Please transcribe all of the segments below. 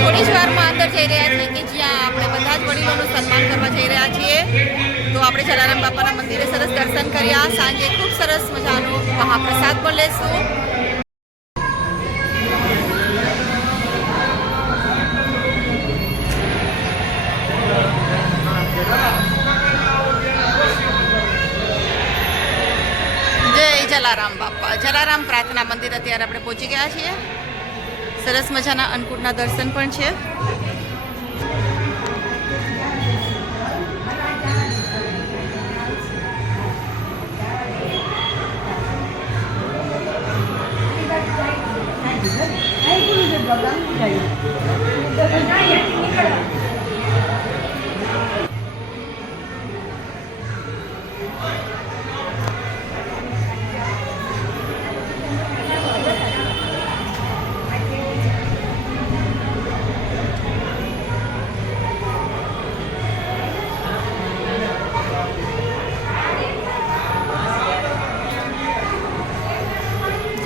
થોડી જ વારમાં અંદર જઈ રહ્યા છીએ કે જ્યાં આપણે બધા જ વડીલોનું સન્માન કરવા જઈ રહ્યા છીએ. તો આપણે જલારામ બાપાના મંદિરે સરસ દર્શન કર્યા. સાંજે ખૂબ સરસ મજાનો મહાપ્રસાદ પણ લેશું. જલારામ બાપા, જલારામ પ્રાર્થના મંદિર અત્યારે આપણે પહોંચી ગયા છીએ. સરસ મજાના અન્નકૂટના દર્શન પણ છે.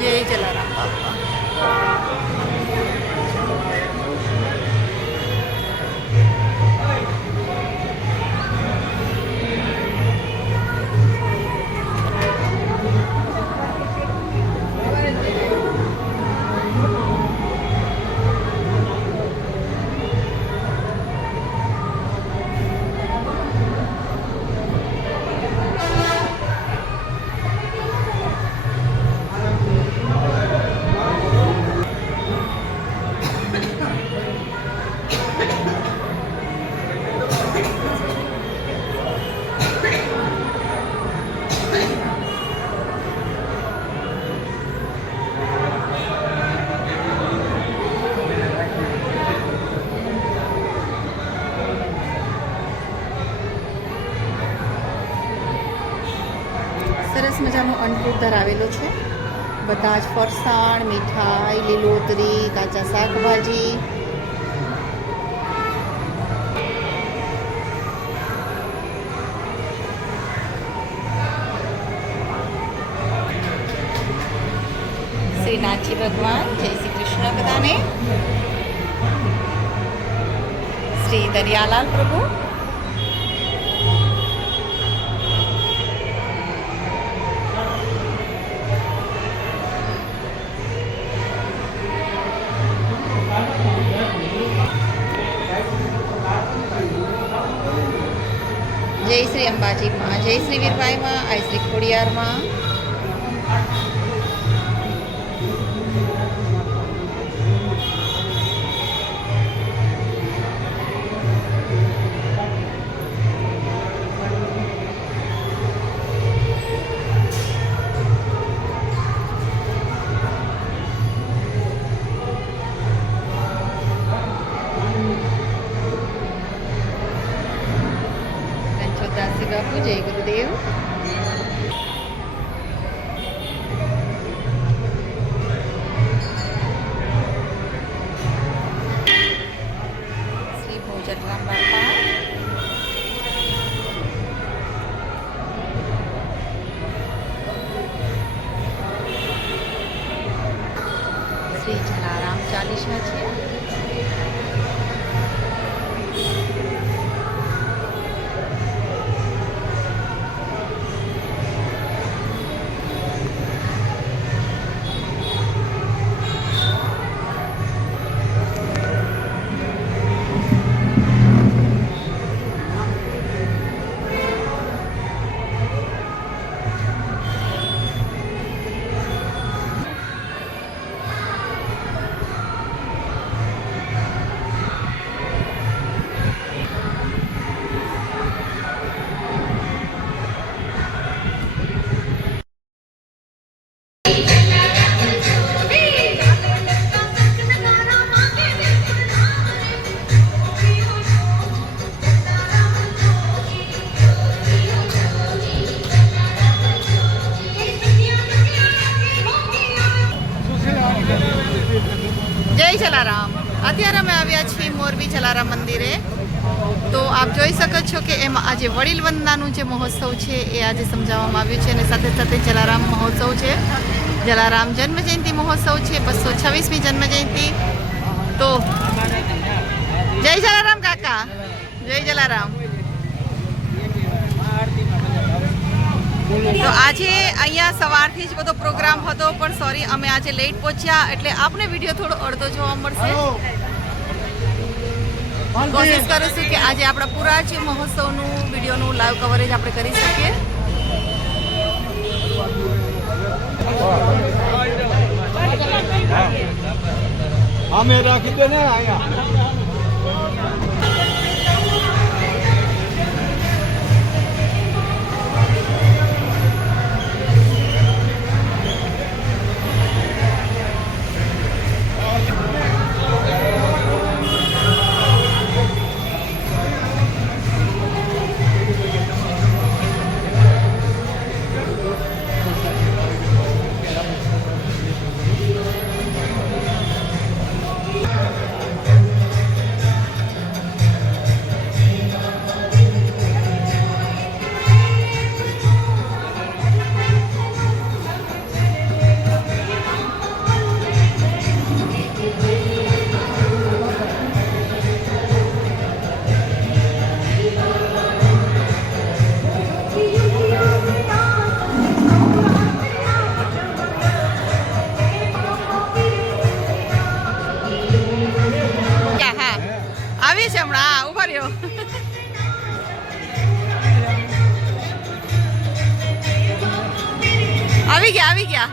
જય જલારામ બાપા. સરસ મજાનો અન્નકૂટ ધરાવેલો છે. બધા જ ફરસાણ, મીઠાઈ, લીલોતરી, કાચા શાકભાજી. શ્રીનાથજી ભગવાન, જય શ્રી કૃષ્ણ બધાને. શ્રી દરિયાલાલ પ્રભુ. જય શ્રી અંબાજી માં, જય શ્રી વીરભાઈ માં, આય શ્રી ખોડિયાર માં. દાસી બાપુ, જય ગુરુદેવ. શ્રી ભોજનરામ બાપા. શ્રી જલારામ ચાલીસા છે. જય જલારામ. અત્યારે અમે આવ્યા છીએ મોરબી જલારામ મંદિરે. તો આપ જોઈ શકો છો કે એમાં આજે વડીલ વંદનાનું જે મહોત્સવ છે એ આજે સમજાવવામાં આવ્યું છે અને સાથે સાથે જલારામ મહોત્સવ છે. જલારામ જન્મજયંતિ મહોત્સવ છે, 226મી જન્મજયંતિ. તો અહીંયા સવારથી જ બધો પ્રોગ્રામ હતો, પણ સોરી અમે આજે લેટ પહોંચ્યા એટલે આપને વિડીયો થોડો અડધો જોવા મળશે. કોશિશ કરીશું કે આજે આપણા પૂરા જ મહોત્સવનું વિડીયોનું લાઈવ કવરેજ આપણે કરી શકીએ. અમે રાખી દે ને અહીંયા. આવી છે હમણાં ઉભા રહ્યો. આવી ગયા આવી ગયા.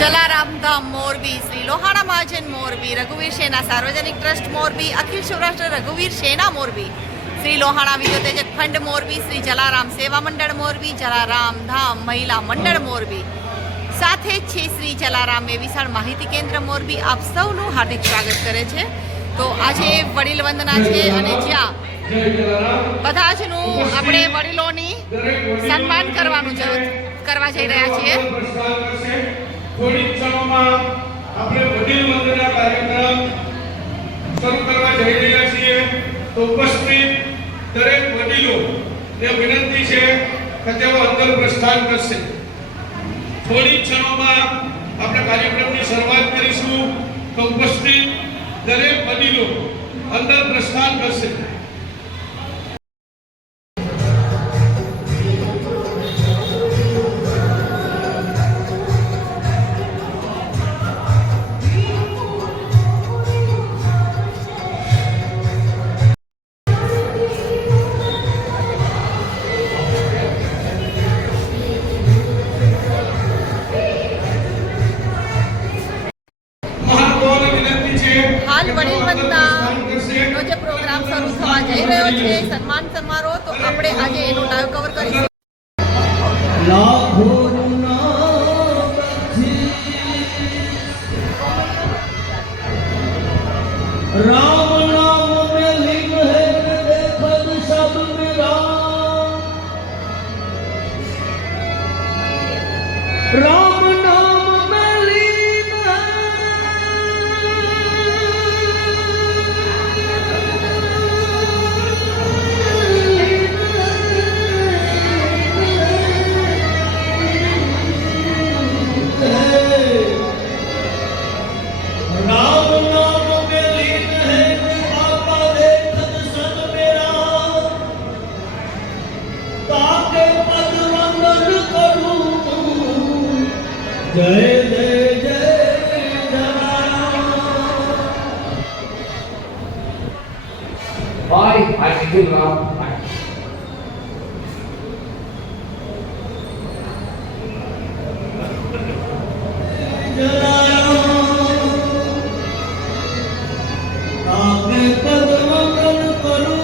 જલારામ ધામ મોરબી, શ્રી લોહાણા મહાજન મોરબી, રઘુવીર સેના સાર્વજનિક ટ્રસ્ટ મોરબી, અખિલ સૌરાષ્ટ્ર રઘુવીર સેના મોરબી, શ્રી લોહાણા વિદ્યોતેજક ખંડ મોરબી, શ્રી જલારામ સેવા મંડળ મોરબી, જલારામ ધામ મહિલા મંડળ મોરબી, સાથે જ છે શ્રી જલારામ એ વિશાળ માહિતી કેન્દ્ર મોરબી. આપ સૌનું હાર્દિક સ્વાગત કરે છે. તો આજે વડીલ વંદના છે અને જ્યાં બધા જનું આપણે વડીલોની સન્માન કરવા જઈ રહ્યા છીએ. થોડી ક્ષણોમાં આપણે વડીલ વંદના કાર્યક્રમ શરૂ કરવા જઈ રહ્યા છીએ. તો ઉપસ્થિત દરેક વડીલો ને વિનંતી છે કે તેઓ અંદર પ્રસ્થાન કરશે. થોડી ક્ષણોમાં આપણે કાર્યક્રમની શરૂઆત કરીશું. તો ઉપસ્થિત દરેક વડીલો અંદર પ્રસ્થાન કરશે. હાલ વડીલ વંદનાનો જે પ્રોગ્રામ શરૂ થવા જઈ રહ્યો છે, સન્માન સમારોહ, તો આપણે આજે એનું લાઈવ કવર કરીશું. राम नाम में लीन है देखन सब राम. राम नाम में लीन राम नाम में लीन है बाबा देखन सब मेरा. ताके पद वंदन करूं जय जय जय Jalaram. Bye. I can do now. ताके पद वंदन करूं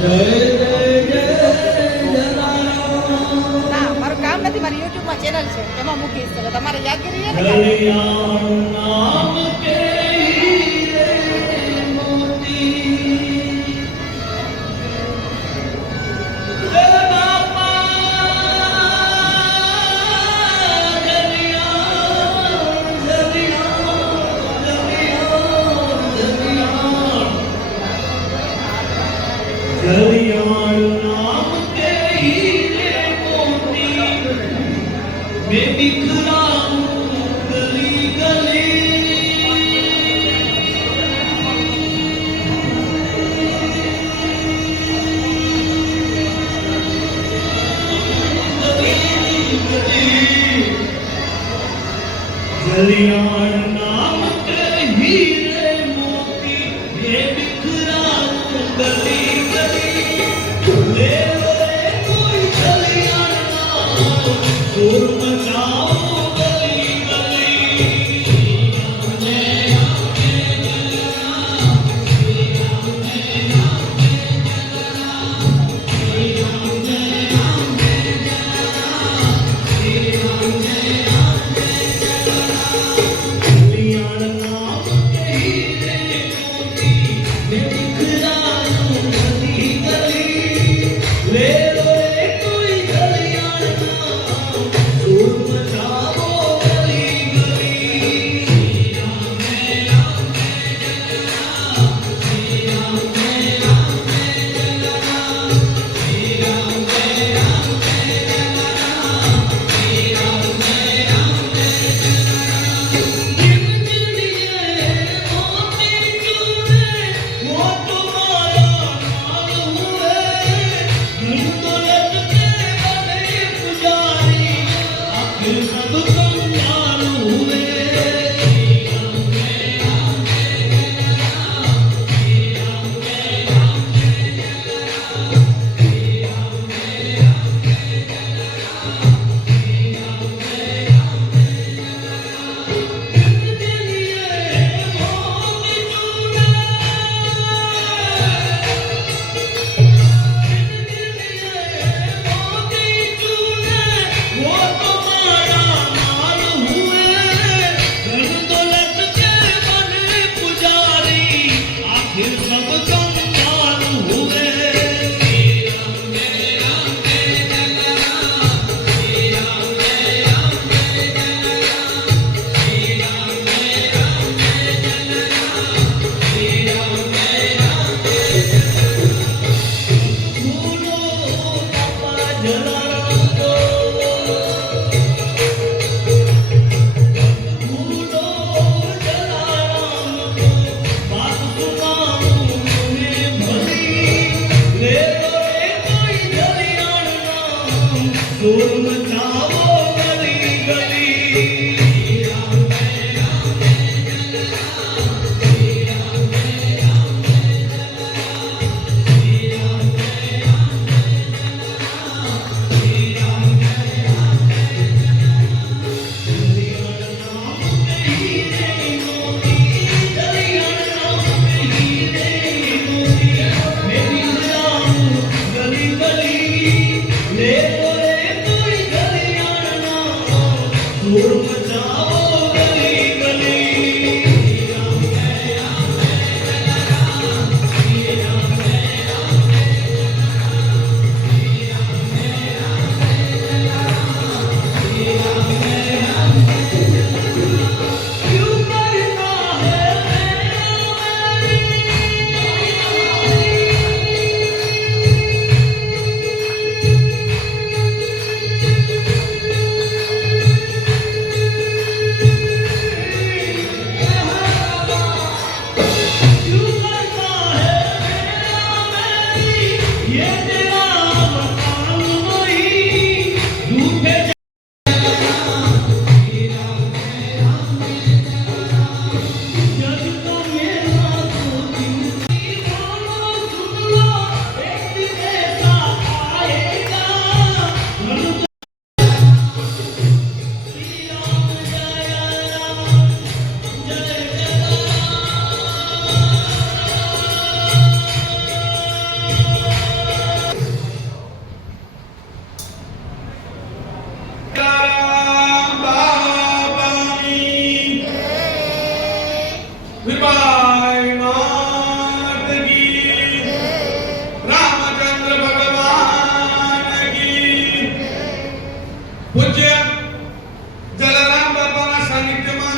जय जय जय जलाराम. ના મારું કામ નથી, મારી યુટ્યુબમાં ચેનલ છે એમાં મૂકીશ. તો તમારે યાદગીરી છે ને. कल्याण नाम के हीरे मोती. हे बाबा जलिया जलिया जलिया जलिया. कल्याण नाम के हीरे जलियान नाम के हीरे मोती ये बिखराऊं गली गली ले ले कोई जलियान नाम शोर मचाओ गली गली जलियान नाम के हीरे मोती ये बिखराऊं गली गली ले ले कोई जलियान नाम शोर मचाओ गली गली सब कंगाल हुए वो तो माया माल हुए धन दौलत के बने पुजारी आखिर सब कंगाल हुए भूलो बाबा जलाराम को भूलो जलाराम को बात सुनाऊं तुम्हें भली ले लो रे कोई जलियान नाम शोर मचाओ गली गली गली गली ले लो रे कोई जलियान नाम शोर मचाओ गली गली क्यों करना है क्यों करना है मेरा मेरी ये तेरा मकान वही झूठे जग तो मेरा तो जिंदगी मानो सुन लो एक दिन ऐसा आएगा मन श्री राम जय राम जय जय राम बाबानी विपाय मात की रामचंद्र भगवान की पूज्य जलाराम बापाના સાનિધ્યમાં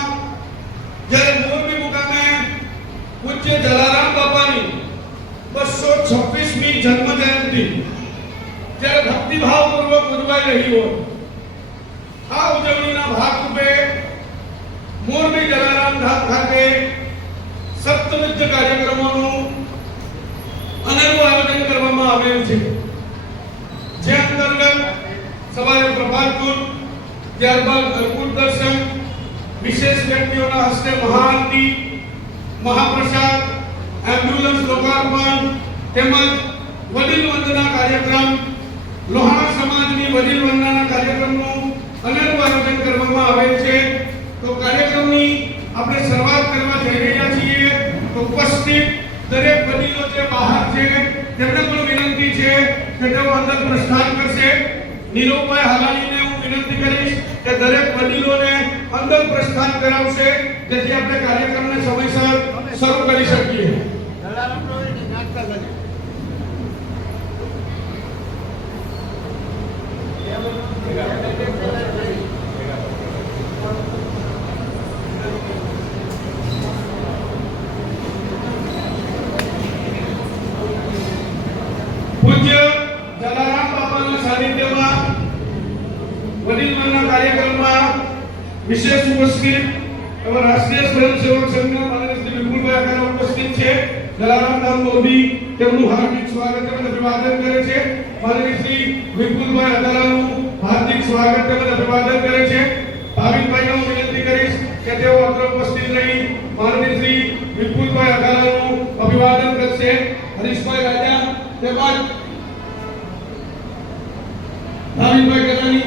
જ્યારે મોરબી મુકામે પૂજ્ય જલારામ બાપાની 226મી જન્મ જયંતિ જ્યારે ભક્તિભાવપૂર્વક ઉજવાઈ રહી હોય આ ઉજવણીના ભાગરૂપે મોરબી જલારામ ધામ ખાતે સપ્તવિધ કાર્યક્રમોનું અનેરું આયોજન કરવામાં આવેલું છે જે અંતર્ગત સવારે પ્રભાત કુલ ત્યારબાદ અર્પુત દર્શન વિશેષ વ્યક્તિઓના હસ્તે મહાઆરતી, મહાપ્રસાદ, એમ્બ્યુલન્સ લોકાર્પણ તેમજ વડીલ વંદના કાર્યક્રમ, લોહાણા સમાજની વડીલ વંદના કાર્યક્રમનું અનેરું આયોજન કરવામાં આવેલ છે. તો કાર્યક્રમની આપણે શરૂઆત કરવા જઈ રહ્યા છીએ. તો ઉપસ્થિત દરેક વડીલો જે બહાર છે તેમને પણ વિનંતી છે કે તેઓ અંદર પ્રસ્થાન કરશે. નીરવભાઈ હાલાણીને હું વિનંતી કરીશ કે દરેક વડીલોને અંદર પ્રસ્થાન કરાવશે જેથી આપણે કાર્યક્રમને સમયસર શરૂ કરી શકીએ. પૂજ્ય જલારામ બાપાના સાનિધ્યમાં વડીલ વંદના કાર્યક્રમમાં વિશેષ ઉપસ્થિત એવા રાષ્ટ્રીય સ્વયંસેવક સંઘના માનનીય શ્રી વિપુલભાઈ આકારા ઉપસ્થિત છે. જલારામ ધામ મોરબી તેમનું હાર્દિક સ્વાગત તેમજ અભિવાદન કરે છે. માનનીય શ્રી વિપુલભાઈ આકારાનું હાર્દિક સ્વાગત તેમજ અભિવાદન કરે છે. ભાવિકભાઈને હું વિનંતી કરીશ કે તેઓ અત્રે ઉપસ્થિત રહી માનનીય શ્રી વિપુલભાઈ આકારાનું અભિવાદન કરશે. હરીશભાઈ રાજા તેમજ ભાવિકભાઈ ગરાની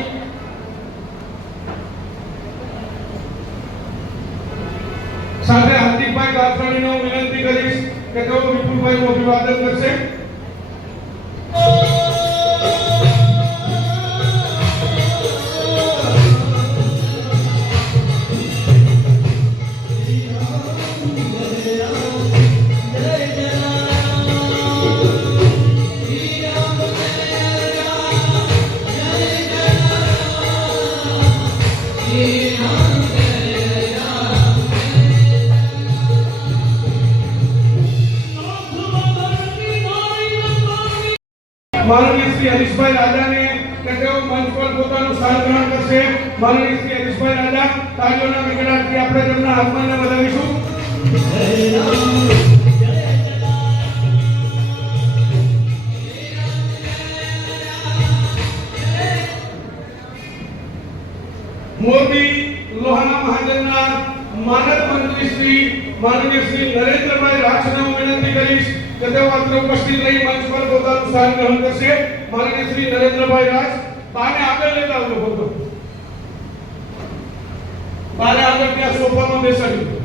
સાથે હાર્દિકભાઈ કાથરાણીને હું વિનંતી કરીશ કે તેઓ વિપુલભાઈનું અભિવાદન કરશે. માનનીય શ્રી હરીશભાઈ રાજાને કે તેઓ મંચ પર પોતાનું સ્થાન ગ્રહણ કરશે. માનનીય શ્રી હરીશભાઈ રાજા તાળીઓના ગગડાટથી આપણે તેમના આગમનને વધાવીશું. મોરબી લોહાણા મહાજનના માનદ મંત્રી શ્રી માનનીય શ્રી નરેન્દ્રભાઈ રાઠને હું વિનંતી કરીશ કે તેઓ અત્રે ઉપસ્થિત રહી મંચ પર પોતાનું સ્થાન ગ્રહણ કરશે. માનનીય શ્રી નરેન્દ્રભાઈ રાઠ બાને આગળ લેતા આવજો. ફોટો બાને આગળ ત્યાં સોફામાં બેસાડી દો.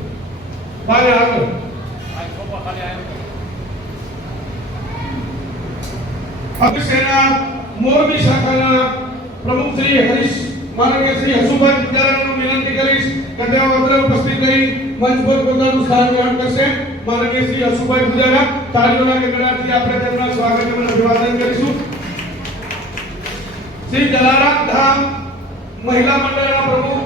બાને આગળ અભિષેના મોરબી શાખાના પ્રમુખ શ્રી હરીશ માનનીય શ્રી હસુભાઈ પુજારાને વિનંતી કરીશ કે તેઓ અત્રે ઉપસ્થિત રહી મંચ પર પોતાનું સ્થાન ગ્રહણ કરશે. માનનીય શ્રી હસુભાઈ પુજારા તાળીઓના ગગડાટથી આપણે તેમના સ્વાગત અને અભિવાદન કરીશું. શ્રી જલારામ ધામ મહિલા મંડળના પ્રમુખ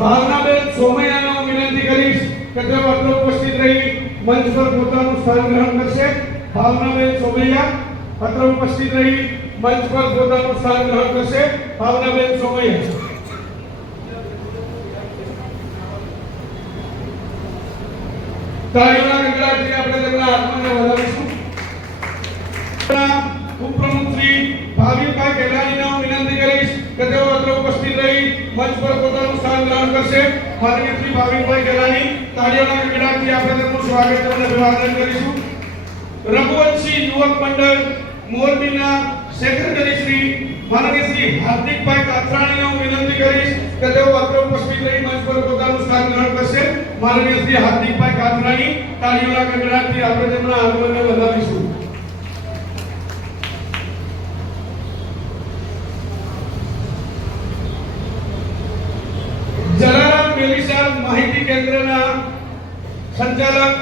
ભાવનાબેન સોમૈયાને હું વિનંતી કરીશ કે તેઓ અત્રે ઉપસ્થિત રહી મંચ પર પોતાનું સ્થાન ગ્રહણ કરશે. ભાવનાબેન સોમૈયા અત્રે ઉપસ્થિત રહી મંચ પર પોતાનું સ્થાન ગ્રહણ કરશે. ભાવનાબેન સોમૈયા તાળીઓના ગગડાટથી આપણે તેમના આગમનને વધાવીશું. ઉપપ્રમુખ શ્રી ભાવિકભાઈ ગેલાણીને હું વિનંતી કરીશ કે તેઓ અત્રે ઉપસ્થિત રહી મંચ પર પોતાનું સ્થાન ગ્રહણ કરશે. માનનીય શ્રી ભાવિકભાઈ ગેલાણી તાળીઓના ગગડાટથી આપણે તેમનું સ્વાગત અને અભિવાદન કરીશું. રઘુવંશી યુવક મંડળ મોરબીના સેક્રેટરી શ્રી માનનીય શ્રી હાર્દિકભાઈ કાથરાણીને હું વિનંતી કરીશ કે તેઓ અત્રે ઉપસ્થિત રહી મંચ પર પોતાનું સ્થાન ગ્રહણ કરશે. માનનીય શ્રી હાર્દિકભાઈ કાથરાણી તાળીઓના ગગડાટથી આપણે તેમના આગમનને વધાવીશું. જલારામ બેલીસા માહિતી કેન્દ્રના સંચાલક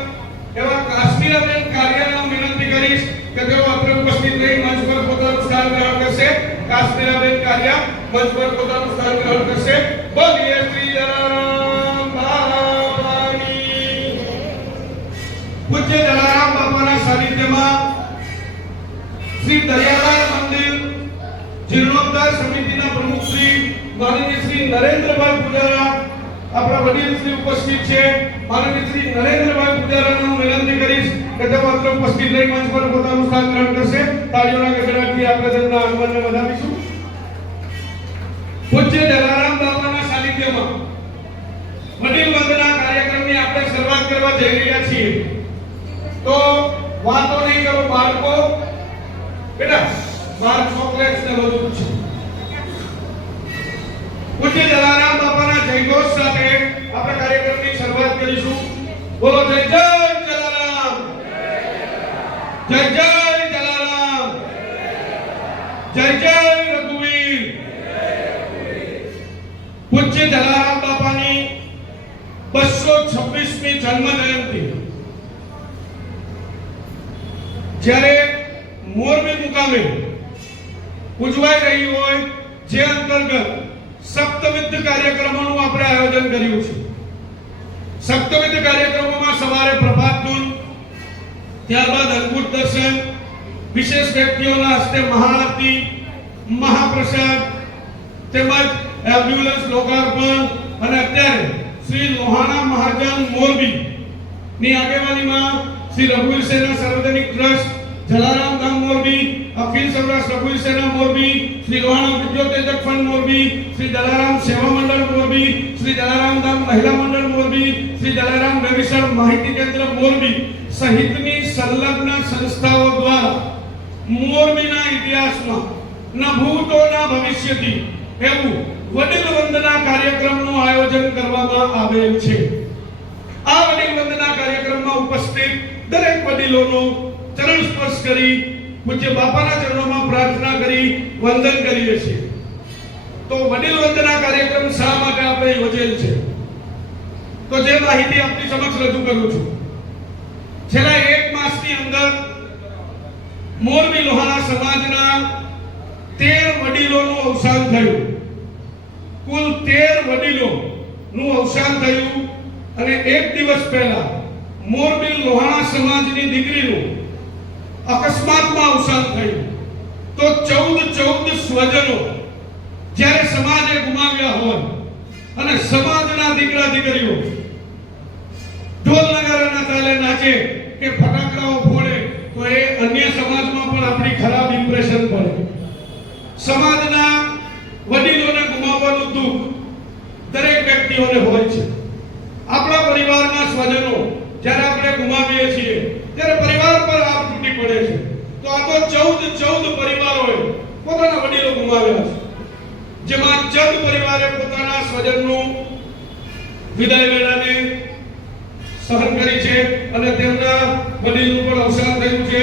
એવા કાશ્મીરાબેન કારિયાને હું વિનંતી કરીશ કે તેઓ અત્રે ઉપસ્થિત રહી મંચ પર પોતાનું સ્થાન ગ્રહણ કરશે. કાશ્મીરાબેન કારિયા મંચ પર પોતાનું સ્થાન ગ્રહણ કરશે. બોલીએ શ્રી જલારામ બાપાની. પૂજ્ય જલારામ બાપાના સાનિધ્યમાં શ્રી દરિયાલાલ મંદિર જીર્ણોદ્ધાર સમિતિના પ્રમુખ શ્રી માનનીય શ્રી નરેન્દ્રભાઈ પુજારા આપણા વડીલ શ્રી ઉપસ્થિત છે. માનનીય શ્રી નરેન્દ્રભાઈ પુજારાને હું વિનંતી કરીશ કે તેઓ અત્રે ઉપસ્થિત રહી મંચ પર પોતાનું સ્થાન ગ્રહણ કરશે. તાળીઓના ગગડાટથી આપણે તેમના આગમનને વધાવીશું. પૂજ્ય જલારામ બાપાના સાનિધ્યમાં વડીલ વંદના શરૂઆત કરવા જઈ રહ્યા છીએ તો વાતો નહીં કરો બાળકો, બેટા બાર ચોકલેટ્સ ને બધું છે. પૂજ્ય જલારામ બાપાના જયઘોષ સાથે આપણે કાર્યક્રમની શરૂઆત કરીશું. બોલો જય જય જલારામ, જય જય જલારામ, જય જય રઘુવીર. પૂજ્ય જલારામ બાપાની 226મી જન્મ જયંતિ જ્યારે મોરબી મુકામે ઉજવાઈ રહી હોય, જે અંતર્ગત સપ્તવિધ કાર્યક્રમોનું આપણે આયોજન કર્યું છે. સપ્તવિધ કાર્યક્રમોમાં સવારે પ્રભાત ધૂન, ત્યારબાદ અદ્ભુત દર્શન, વિશેષ વ્યક્તિઓના હસ્તે મહાઆરતી, મહાપ્રસાદ તેમજ એમ્બ્યુલન્સ લોકાર્પણ અને અત્યારે શ્રી લોહાણા મહાજન મોરબી ની આગેવાનીમાં શ્રી રઘુવીર સેના સાર્વજનિક ટ્રસ્ટ, જલારામ ધામ મોરબી, અખિલ સૌરાષ્ટ્ર રઘુવીર સેના મોરબી, શ્રી લોહાણા વિદ્યોતેજક ફંડ મોરબી, શ્રી જલારામ સેવા મંડળ મોરબી, શ્રી જલારામ ધામ મહિલા મંડળ મોરબી, શ્રી જલારામ વેવિશાળ માહિતી કેન્દ્ર મોરબી સહિતની સંલગ્ન સંસ્થાઓ દ્વારા મોરબીના ઇતિહાસમાં ન ભૂતો ન ભવિષ્યથી એવું વડીલ વંદના કાર્યક્રમનું આયોજન કરવામાં આવેલ છે. આ વડીલ વંદના કાર્યક્રમમાં ઉપસ્થિત દરેક વડીલોનો ચરણ સ્પર્શ કરી પૂજ્ય બાપાના ચરણોમાં પ્રાર્થના કરી વંદન કરીએ છીએ. તો વડીલ વંદના કાર્યક્રમ શા માટે આપણે યોજેલ છે તો જે માહિતી આપની સમક્ષ રજૂ કરું છું. છેલ્લા 1 માસની અંદર મોરબી લોહાણા સમાજના 13 વડીલોનું અવસાન થયું. કુલ 13 વડીલોનું અવસાન થયું અને 1 દિવસ પહેલા મોરબી લોહાણા સમાજની દીકરીનું અકસ્માતમાં અવસાન થયું. તો 14 સ્વજનો જ્યારે સમાજે ગુમાવ્યા હોય અને સમાજના દીકરા દીકરીઓ ઢોલ નગારાના તાલે નાચે કે ફટાકડાઓ ફોડે તો એ અન્ય સમાજમાં પણ આપણી ખરાબ ઇમ્પ્રેશન પડે. સમાજના વડીલોને ગુમાવવાનું દુઃખ દરેક વ્યક્તિઓને હોય છે. આપણા પરિવારના સ્વજનો જ્યારે આપણે ગુમાવીએ છીએ ત્યારે પરિવાર પર આપ તૂટી પડે છે. તો આ તો 14 પરિવારોએ પોતાના વડીલો ગુમાવ્યા છે, જેમાં જગ પરિવારે પોતાના સ્વજનનું વિદાય વેળાને સહન કરી છે અને તેમના વડીલનું પણ અવસાન થયું છે.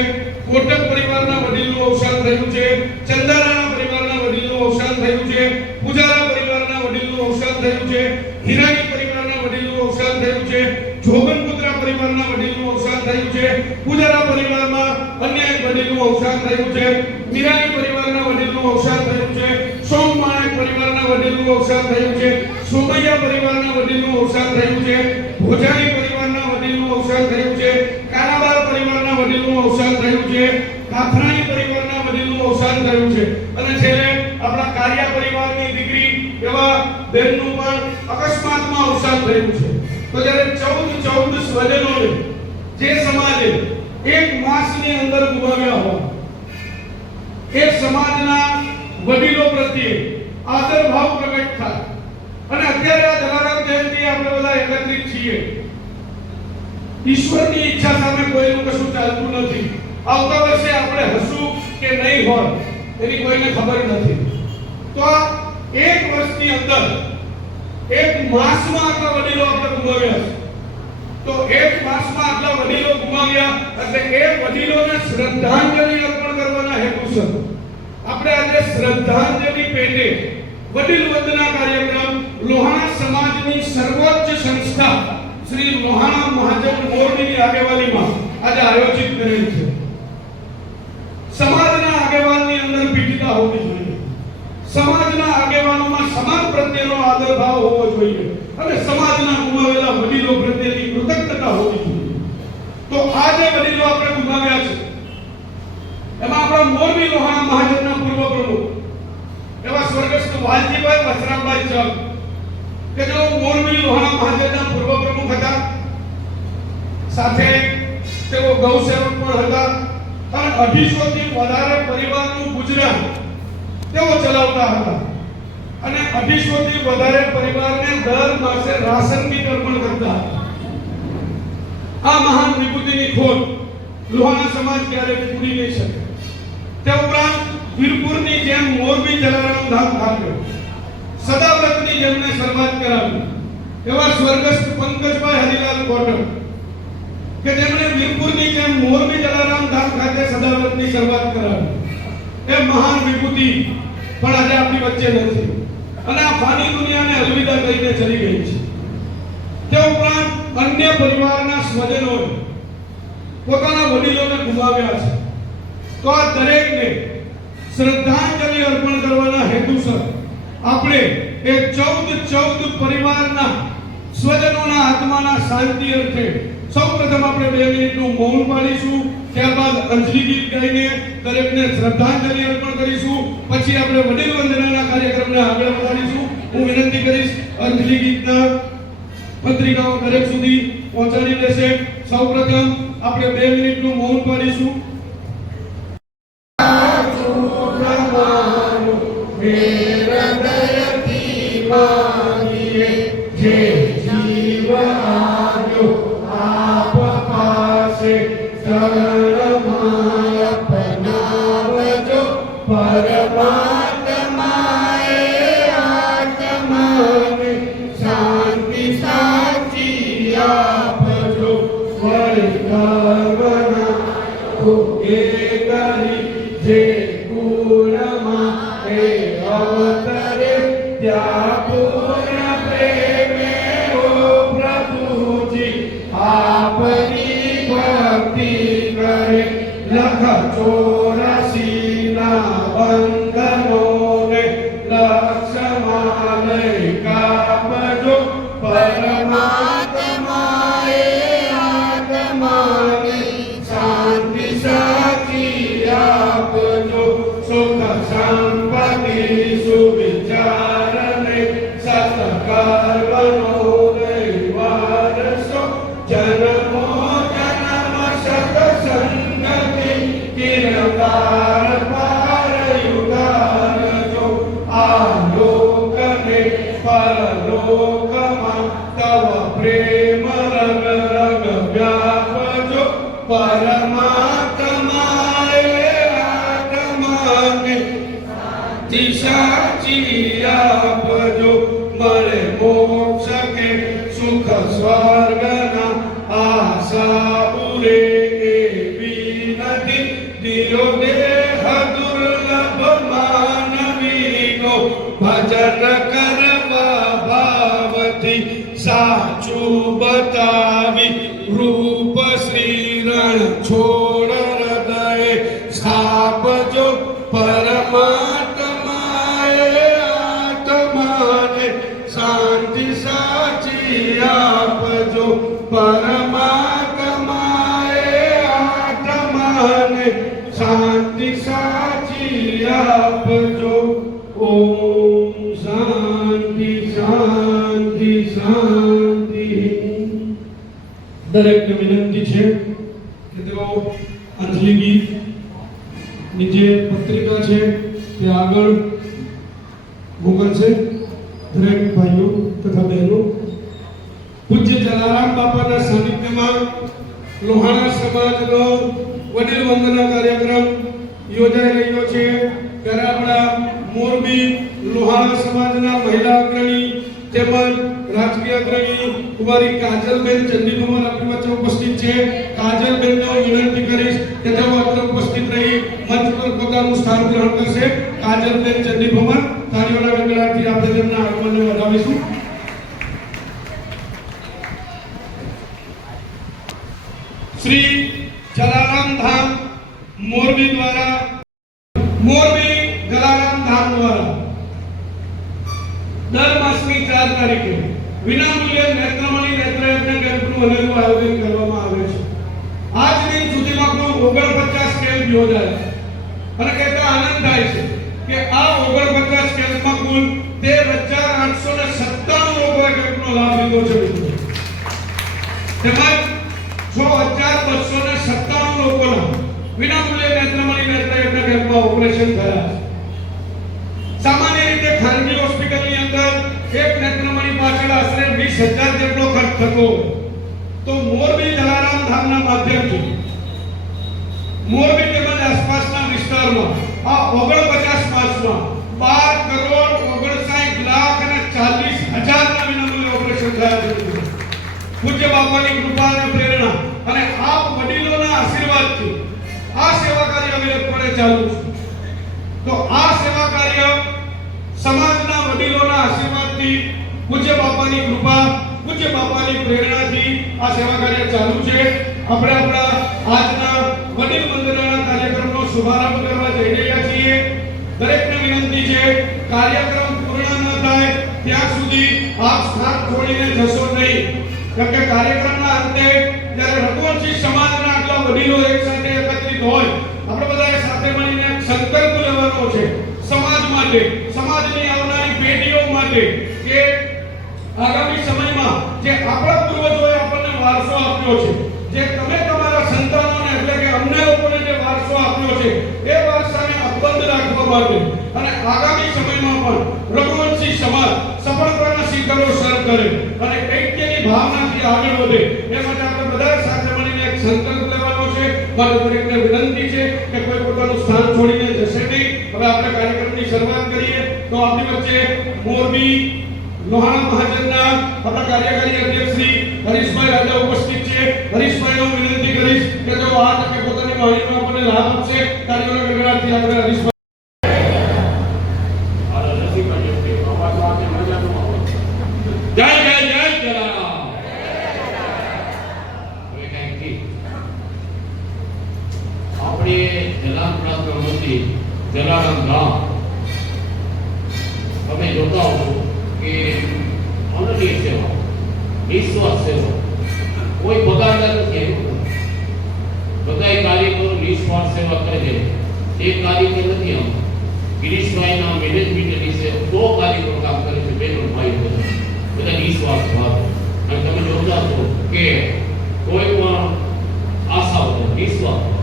કોટક પરિવારના વડીલનું અવસાન થયું છે, ચંદારાના પરિવારના વડીલનું અવસાન થયું છે, પૂજારા પરિવારના વડીલનું અવસાન થયું છે, હિરાણી પરિવારના વડીલનું અવસાન થયું છે, જોગનપુત્રા પરિવારના વડીલનું અવસાન થયું છે, પૂજારા પરિવારમાં અન્ય એક વડીલનું અવસાન થયું છે, મીરાણી પરિવારના વડીલનું અવસાન થયું છે, સોમમાણેક પરિવારના વડીલનું અવસાન થયું છે, સોમૈયા પરિવારના વડીલનું અવસાન થયું છે, ભોજાણી પરિવારના વડીલનું અવસાન થયું છે, કાનાબાર પરિવારના વડીલનું અવસાન થયું છે, કાથરાણી પરિવારના વડીલનું અવસાન થયું છે અને છેલ્લે આપણા કારિયા પરિવારની દીકરી એવા બેનનું પણ અકસ્માતમાં અવસાન થયું છે. તો જ્યારે 14 સ્વજનોને જે સમાજે 1 માસની અંદર ગુમાવ્યા હોય એ સમાજના વડીલો પ્રત્યે આદર ભાવ પ્રગટ થાય. અને અત્યારે આ જલારામ જયંતિ આપણે બધા એકત્રિત છીએ. ઈશ્વરની ઈચ્છા સામે કોઈનું કશું ચાલતું નથી. આવતા વર્ષે આપણે હસું કે નહીં હોય એની કોઈને ખબર નથી. તો આ 1 વર્ષની અંદર 1 માસમાં આટલા વડીલો આપણે ગુમાવ્યા છે. તો 1 માસમાં આટલા વડીલો ગુમાવ્યા એટલે એ વડીલોને શ્રદ્ધાંજલિ અર્પણ કરવાના હેતુસર આપણે આજે શ્રદ્ધાંજલિ પેટે વડીલ વંદના કાર્યક્રમ લોહાણા સમાજની સર્વોચ્ચ સંસ્થા શ્રી લોહાણા મહાજન મોરબીની આગેવાનીમાં આજે આયોજિત કરેલ છે. સમાજના આગેવાનની અંદર પીઠિકા હોવી જોઈએ. સમાજના આગેવાનોમાં સમાજ પ્રત્યેનો આદર ભાવ હોવો જોઈએ અને સમાજના ગુમાવેલા વડીલો પ્રત્યેની કૃતજ્ઞતા હોવી જોઈએ. તો આ જે વડીલો આપણે ગુમાવ્યા છે એમાં આપણા મોરબી લોહાણા મહાજનના પૂર્વ પ્રમુખ એવા સ્વર્ગસ્થ વાલજીભાઈ વસરામભાઈ ચક કે જેઓ મોરબી લોહાણા મહાજનના પૂર્વ પ્રમુખ હતા, સાથે તેઓ ગૌસેવક પણ હતા અને 250 થી વધારે પરિવારનું ગુજરાન તેઓ ચલાવતા હતા અને 250 થી વધારે પરિવારને દર માસે રાશન વિતરણ પણ કરતા હતા. લોહાણા સમાજ ક્યારેય પૂરી નહીં શકે. તે ઉપરાંત વીરપુરની જેમ મોરબી જલારામ ધામ ખાતે સદાવ્રતની જેમને શરૂઆત કરાવી એવા સ્વર્ગસ્થ પંકજભાઈ હરિલાલ કોટક કે જેમણે વીરપુરની જેમ મોરબી જલારામ ધામ ખાતે સદાવ્રતની શરૂઆત કરાવી. એ મહાન વિભૂતિ પણ આજે આપણી વચ્ચે નથી અને આ ફાની દુનિયાને અલવિદા કહીને ચલી ગઈ છે. તે ઉપરાંત અન્ય પરિવારના સ્વજનોએ પોતાના વડીલોને ગુમાવ્યા છે. તો આ દરેકને શ્રદ્ધાંજલિ અર્પણ કરવાના હેતુસર આપણે એ 14 પરિવારના સ્વજનોના આત્માના શાંતિ અર્થે સૌપ્રથમ આપણે 2 મિનિટનું મૌન પાડીશું. ત્યારબાદ અંજલિ ગીત ગાઈને દરેકને શ્રદ્ધાંજલિ અર્પણ કરીશું. પછી આપણે વડીલ વંદનાના કાર્યક્રમને આગળ વધારીશું. હું વિનંતી કરીશ અંજલિ ગીતના પત્રિકાઓ દરેક સુધી પહોંચાડી દેશે. સૌપ્રથમ આપણે 2 મિનિટનું મૌન પાડીશું. દરેકને વિનંતી છે કે તેઓ અંજલિ ગીત ની જે પત્રિકા છે તે આગળ મોકલશે. દરેક ભાઈઓ તથા બહેનો પૂજ્ય જલારામ બાપાના સાનિધ્યમાં લોહાણા સમાજનો વડીલ વંદના કાર્યક્રમ યોજાઈ રહ્યો છે. ત્યારે આપણા મોરબી લોહાણા સમાજના મહિલા અગ્રણી તેમજ રાજકીય અગ્રણી કુમારી કાજલબેન ચંડીભવન આપણી વચ્ચે ઉપસ્થિત છે. કાજલબેનને વિનંતી કરીશ કે તેઓ અત્રે ઉપસ્થિત રહી મંચ પર પોતાનું સ્થાન ગ્રહણ કરશે. કાજલબેન ચંડીભવન તાળીઓના ગગડાટથી આપણે તેમના આગમનને વધાવીશું. શ્રી જલારામ ધામ મોરબી દ્વારા મોરબી જલારામ ધામ દ્વારા દર માસની 4 તારીખે વિનામૂલ્યે નેત્રમણી નેત્રયજ્ઞ કેમ્પનું અનેરું આયોજન કરવામાં આવે છે. આજ દિન સુધીમાં કુલ 49 કેમ્પ યોજાયા અને કહેતા આનંદ થાય છે કે આ 49 કેમ્પમાં કુલ 13,897 લોકોએ કેમ્પનો લાભ લીધો છે. તેમજ 6,297 લોકોના વિનામૂલ્યે નેત્રમણી નેત્રયજ્ઞ કેમ્પમાં ઓપરેશન થયા છે. સામાન્ય રીતે ખાનગી હોસ્પિટલની અંદર એક નેત્રમણી પાછળ આશરે 20,000 જેટલો ખર્ચ થતો હોય તો મોરબી જલારામ ધામના માધ્યમથી મોરબી તેમજ આસપાસના વિસ્તારમાં આ 49 માસમાં 12,59,40,000 વિનામૂલ્ય ઓપરેશન થયા છે. પૂજ્ય બાપાની કૃપા અને પ્રેરણા અને આપ વડીલોના આશીર્વાદથી આ સેવા કાર્ય અવિરતપણે ચાલુ છે. તો આ સેવા કાર્ય સમાજના વડીલોના આશીર્વાદથી, પૂજ્ય બાપાની કૃપા, પૂજ્ય બાપાની પ્રેરણાથી આ સેવા કાર્ય ચાલુ છે. આપણે આપણા આજના વડીલ વંદનાના કાર્યક્રમનો શુભારંભ કરવા જઈ રહ્યા છીએ. દરેકને વિનંતી છે, કાર્યક્રમ પૂર્ણ ન થાય ત્યાં સુધી આપ સ્થાન છોડીને જશો નહીં. કેમ કે કાર્યક્રમના અંતે જ્યારે રઘુવંશી સમાજના આટલા વડીલો એક સાથે એકત્રિત હોય, આપણે બધાએ સાથે મળીને સંકલ્પ લેવાનો છે સમાજ માટે, સમાજની આવનારી પેઢીઓ માટે, કે આગામી સમયમાં જે આપણા પૂર્વજોએ આપણને વારસો આપ્યો છે, જે તમે તમારા સંતાનોને એટલે કે અમને લોકોને જે વારસો આપ્યો છે, એ વારસાને અકબંધ રાખવા માટે અને આગામી સમયમાં પણ રઘુવંશી સમાજ સફળતાના શિખરો સર કરે અને ઐક્યની ભાવનાથી આગળ વધે, એ માટે આપણે બધા સાથે મળીને એક સંકલ્પ લેવાનો છે. મારે દરેકને વિનંતી છે કે કોઈ પોતાનું સ્થાન છોડીને જશે નહીં. હવે આપણે કાર્યક્રમની શરૂઆત કરીએ. તો આપણી વચ્ચે મોરબી લોહાણા મહાજનના આપણા કાર્યકારી અધ્યક્ષ શ્રી હરીશભાઈ રાજા ઉપસ્થિત છે. હરીશભાઈને હું વિનંતી કરીશ કે તેઓ આ તકે પોતાની વાણીનો આપણને લાભ આપશે. તાળીઓના ગગડાટથી આપણે હરીશભાઈ જય જય જય જલારામ. હવે કાંઈ ઠીક. આપણે જલારામ પ્રાર્થના મંદિર જલારામ ધામ તમે જોતા હો કે અનન્ય સેવા, નિસ્વાર્થ સેવા, કોઈ પગારદાર નથી આવ્યો. બધા કાર્યકરો નિસ્વાર્થ સેવા કરે છે. એક કાર્યકર નથી આમ ગિરીશભાઈના મેનેજમેન્ટની છે 100 કાર્યકરો કામ કરે છે. બેનો ભાઈ બધા નિસ્વાર્થ ભાવ. અને તમે જોતા છો કે કોઈ પણ આશા વગર નિસ્વાર્થ ભાવ.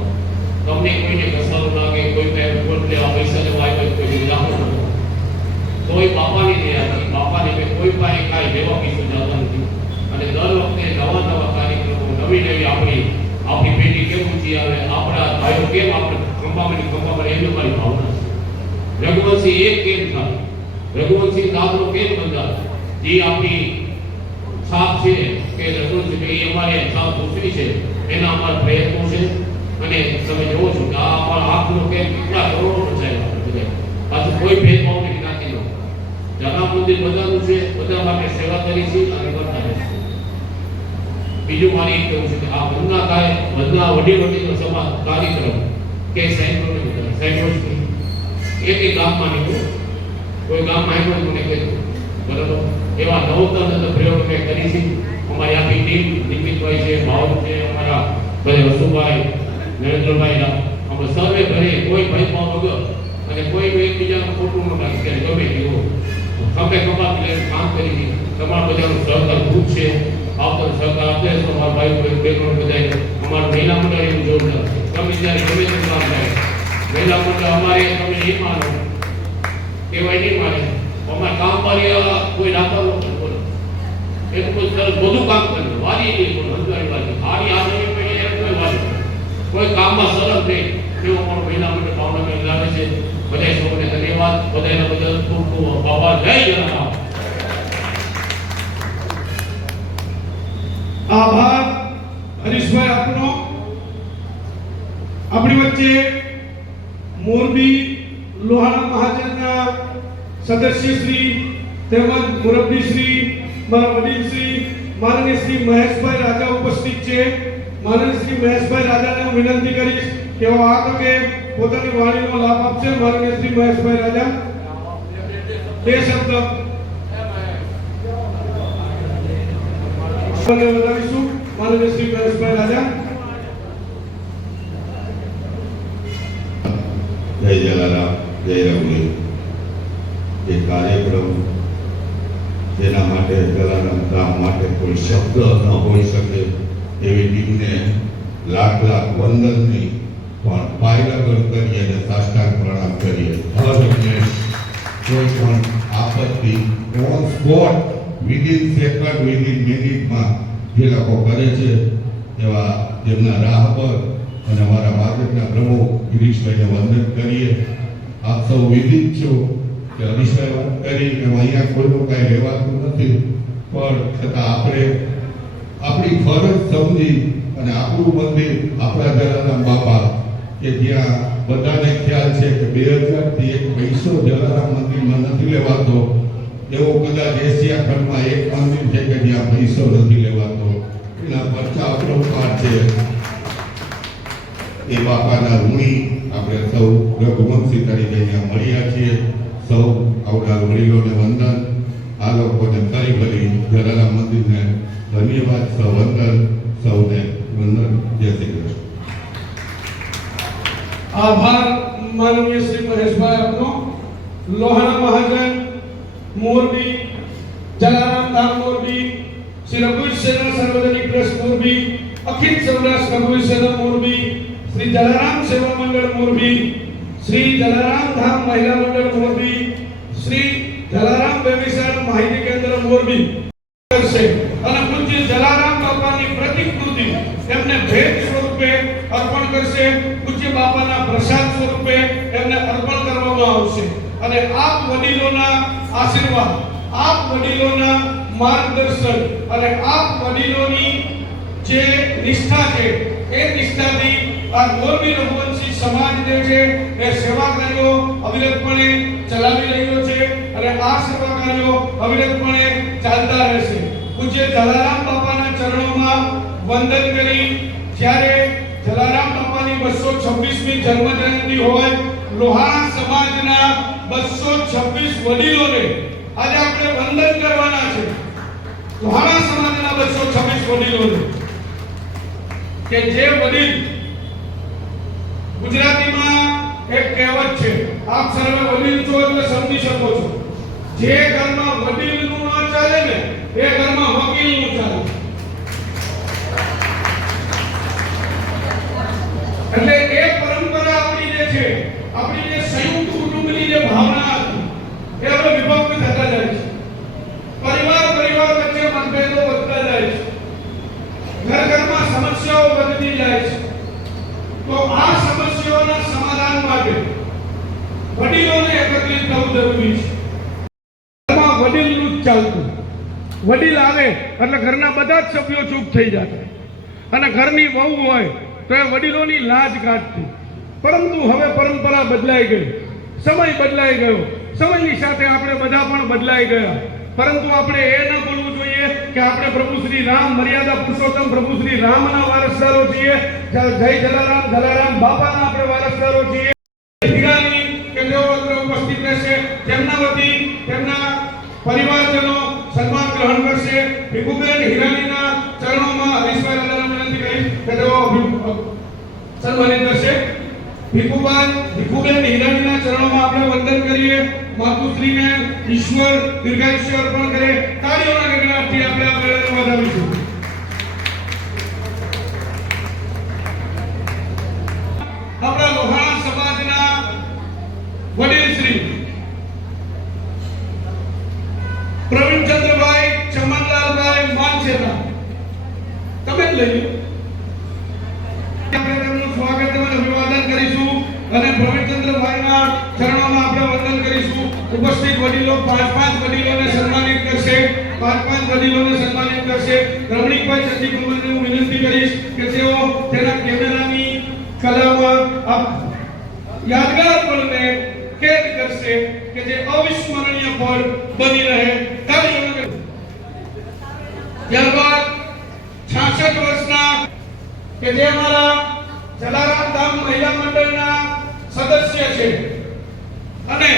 તમને કોઈને કસારો લાગે, કોઈ કોઈ લેવા પૈસા લેવા આવ્યો, કોઈ લાખો કોઈ બાપાની દયાથી, બાપાને કોઈ પાસે કાંઈ લેવા પૈસા જતા નથી. અને દર વખતે નવા નવા કાર્યક્રમો, નવી નવી આપણી પેઢી કેમ ઊંચી આવે, આપણા ભાઈઓ કેમ આપણે ખંભામાં એવી મારી ભાવના છે. રઘુવંશી એક કેમ થાય, રઘુવંશી દાદરો કેમ બંધાય, જે આપણી છાપ છે કે રઘુવંશી એ અમારે છાપ દૂસરી છે, એના અમારા પ્રયત્નો છે. અને તમે જોવો છો કે આ અમારા આખનો કેમ કેટલા કરોડો બચાવ્યા આપણે બધા. પાછું કોઈ ભેદભાવ નથી. જલારામ મંદિર બધાનું છે, બધા માટે સેવા કરી છે અને કરતા રહેશે. બીજું મારે એ કહેવું છે કે આ વંદના થાય, વંદના વડીલો સમાજ કાર્યક્રમ કે સાહેબો એક ગામમાં નીકળો, કોઈ ગામમાં આવ્યો મને કહેજો, બરાબર. એવા નવતર પ્રયોગ મેં કરી છે. અમારી આખી ટીમ, નિમિતભાઈ છે, ભાવ છે, અમારા બધા વસુભાઈ, નરેન્દ્રભાઈ, અમે સર્વે ઘરે કોઈ ભેદભાવ વગર અને કોઈ એકબીજાનું ખોટું ન રાખે, ગમે તેવું ખભે ખભા લઈને કામ કરી છે. તમારા બધાનું સહકાર ખૂબ છે. આવતો સહકાર આપે તો મારા ભાઈ કોઈ બેનો બધાય અમારું મહિલા મંડળ એવું જોરદાર છે. તમે જ્યારે ગમે તે કામ થાય મહિલા મંડળ અમારે તમે એ માનો કહેવાય નહીં માને અમારા કામ વાળી કોઈ નાતા લોકો બોલો એ કોઈ સરસ બધું કામ કરે વારી નહીં બોલો હંગારી વારી હારી આદમી પેઢી એમ કોઈ વારી કોઈ કામમાં સરળ નહીં એવું અમારું મહિલા મંડળ ભાવનગર લાવે છે. બધા સૌને ધન્યવાદ. બધાના બદલ ખૂબ ખૂબ આભાર. જય જલારામ. આભાર હરીશભાઈ આપનો. આપણી વચ્ચે મોરબી લોહાણા મહાજનના સદસ્ય શ્રી તેમજ મુરબ્બી શ્રી, મારા વડીલ શ્રી માનનીય શ્રી મહેશભાઈ રાજા ઉપસ્થિત છે. માનનીય શ્રી મહેશભાઈ રાજાને હું વિનંતી કરીશ કે આ તકે પોતાની વાણીનો લાભ આપશે. માનનીય શ્રી મહેશભાઈ રાજા બે શબ્દ વધારીશું. માનનીય શ્રી મહેશભાઈ રાજા. જય જલારામ, જય રઘુવીર. એ કાર્યક્રમ જેના માટે જલારામ ગામ માટે કોઈ શબ્દ ન હોઈ શકે એવી ટીમને લાખ લાખ વંદનની પણ પાયરાગર કરીએ અને સાષ્ટાંગ પ્રણામ કરીએ. હવે કોઈ પણ આપત્તિ on spot within second within મિનિટમાં જે લોકો કરે છે એવા તેમના રાહ પર અને અમારા ભાજપના પ્રમુખ ગિરીશભાઈને વંદન કરીએ. આપ સૌ વિદિત છો કે હરીશભાઈ વાત કરી કે અહીંયા કોઈનું કાંઈ રહેવાતું નથી, પણ છતાં આપણે આપણી ફરજ સમજી અને આપણું મંદિર આપણા જલારામ બાપા કે જ્યાં બધાને ખ્યાલ છે કે 2000 થી એક પૈસો જલારામ મંદિરમાં નથી લેવાતો, એવો કદાચ એશિયા ખંડમાં એક મંદિર છે કે જ્યાં પૈસો નથી લેવાતો. એના પરચા અપરંપાર છે. એ બાપાના ઋણી આપણે સૌ રઘુવંશી તરીકે અહીંયા મળ્યા છીએ. સૌ આવનાર વડીલોને વંદન, આ લોકોને ફરી ફરી જલારામ મંદિરને ધન્યવાદ, સૌ વંદન, સૌને વંદન. જય શ્રી કૃષ્ણ. આભાર માનનીય શ્રી મહેશભાઈ આપનો. લોહાણા મહાજન મોરબી, જલારામ ધામ મોરબી, શ્રી રઘુવીર સેના સાર્વજનિક ટ્રસ્ટ મોરબી, અખિલ સૌરાષ્ટ્ર રઘુવીર સેના મોરબી, શ્રી જલારામ સેવા મંડળ મોરબી, શ્રી જલારામ ધામ મહિલા મંડળ મોરબી, શ્રી જલારામ બેબીસાર માહિતી કેન્દ્ર મોરબી કરશે અને પૂજ્ય જલારામ બાપાની પ્રતિકૃતિ એમને ભેટ સ્વરૂપે અર્પણ કરશે. પૂજ્ય બાપાના પ્રસાદ સ્વરૂપે એમને અર્પણ કરવામાં આવશે. અને આપ વડીલોના આશીર્વાદ, આપ વડીલોના માર્ગદર્શન અને આપ વડીલોની જે નિષ્ઠા છે એ નિષ્ઠાથી આ મોરબી રઘુવંશી સમાજ જે છે એ સેવા કાર્યો અવિરતપણે ચલાવી રહ્યો છે અને આ સેવા કાર્યો અવિરતપણે ચાલતા રહેશે. પૂજ્ય જલારામ બાપાના ચરણોમાં વંદન કરી જ્યારે જલારામ બાપાની 226મી જન્મ જયંતિ હોય, લોહાણા સમાજના 226 વડીલોને આજે આપણે વંદન કરવાના છે. લોહાણા સમાજના 226 વડીલોને કે જે વડીલ, ગુજરાતીમાં એક કહેવત છે, આપ સર્વે વડીલ છો એટલે સમજી શકો છો, જે ઘરમાં વડીલનું ન ચાલે ને એ ઘરમાં વકીલનું ચાલે. એટલે એ પરંપરા આપણી જે છે, આપણી જે સંયુક્ત કુટુંબની જે ભાવના હતી એ હવે વિભક્ત થતા જાય છે. પરિવાર વચ્ચે મતભેદો વધતા જાય છે, ઘરમાં સમસ્યાઓ વધતી જાય છે. તો આ સમસ્યાઓના સમાધાન માટે વડીલોને એકત્રિત થવું જરૂરી છે. ઘરમાં વડીલનું જ ચાલતું. વડીલ આવે એટલે ઘરના બધા જ સભ્યો ચૂપ થઈ જતા અને ઘરની વહુ હોય તો એ વડીલોની લાજ કાઢતી. પરંતુ હવે પરંપરા બદલાઈ ગઈ, સમય બદલાઈ ગયો, સમયની સાથે આપણે બધા પણ બદલાઈ ગયા. પરંતુ આપણે એ ન ભૂલવું જોઈએ કે આપણે પ્રભુ શ્રી રામ, મર્યાદા પુરુષોત્તમ પ્રભુ શ્રી રામના વારસદારો છીએ. જય જલારામ, જલારામ બાપાના આપણે વારસદારો છીએ. હીરાની કે જેઓ ઉપસ્થિત રહેશે, તેમના વતી તેમના પરિવારજનો સન્માન ગ્રહણ કરશે. ભીખુબેન હીરાનીના ચરણોમાં હરીશભાઈ રાજારામ વિનંતી કરીશ કે તેઓ સન્માનિત કરશે. ભીખુબેન હીરાનીના ચરણોમાં આપણે વંદન કરીએ. માતુશ્રીને ઈશ્વર દીર્ઘાયુષ્ય અર્પણ કરે. તાળીઓના ગગડાટથી આપણે આ મેળાને વધાવીશું. આપણા લોહાણા સમાજના વડીલ શ્રી પ્રવીણચંદ્રભાઈ ચમનલાલભાઈ માનસેના, તમે જ લઈ લો. આપણે તેમનું સ્વાગત અને અભિવાદન કરીશું અને પ્રવીણચંદ્રભાઈના ચરણોમાં આપણે વંદન કરીશું. ઉપસ્થિત વડીલો 5 વડીલોને સન્માનિત કરશે. 5 વડીલોને સન્માનિત કરશે. રમણીકભાઈ ચંદીકુમારને હું વિનંતી કરીશ કે તેઓ તેના કેમેરાની કલામાં યાદગાર પળને કેદ કરશે કે જે અવિસ્મરણીય પળ બની રહે. ત્યારબાદ 66 વર્ષના કે જે અમારા જલારામ ધામ મહિલા મંડળના સદસ્ય છે અને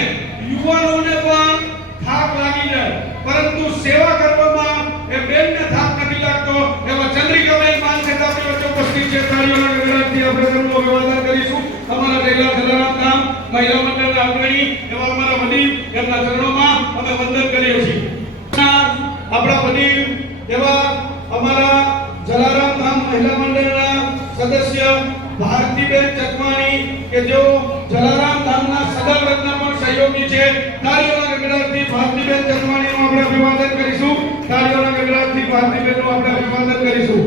યુવાનોને પણ થાક લાગી જાય પરંતુ સેવા કરવામાં એ બેનને થાક નથી લાગતો એવા ચંદ્રિકાબેન માનસેના આપણી વચ્ચે ઉપસ્થિત છે. તાળીઓના ગગડાટથી આપણે તેમનું અભિવાદન કરીશું. અમારા જલારામ ધામ મહિલા મંડળના અગ્રણી એવા અમારા વડીલ, એમના ચરણોમાં અમે વંદન કરીએ છીએ. આપણા વડીલ એવા અમારા જલારામ ધામ મહિલા મંડળના સદસ્ય ભારતીબેન ચકવાણી કે જેઓ જલારામ ધામના સદાવ્રતના પણ સહયોગી છે. તાળીઓના ગગડાટથી ભારતીબેન ચકવાણીનું આપણે અભિવાદન કરીશું. તાળીઓના ગગડાટથી ભારતીબેનનું આપણે અભિવાદન કરીશું.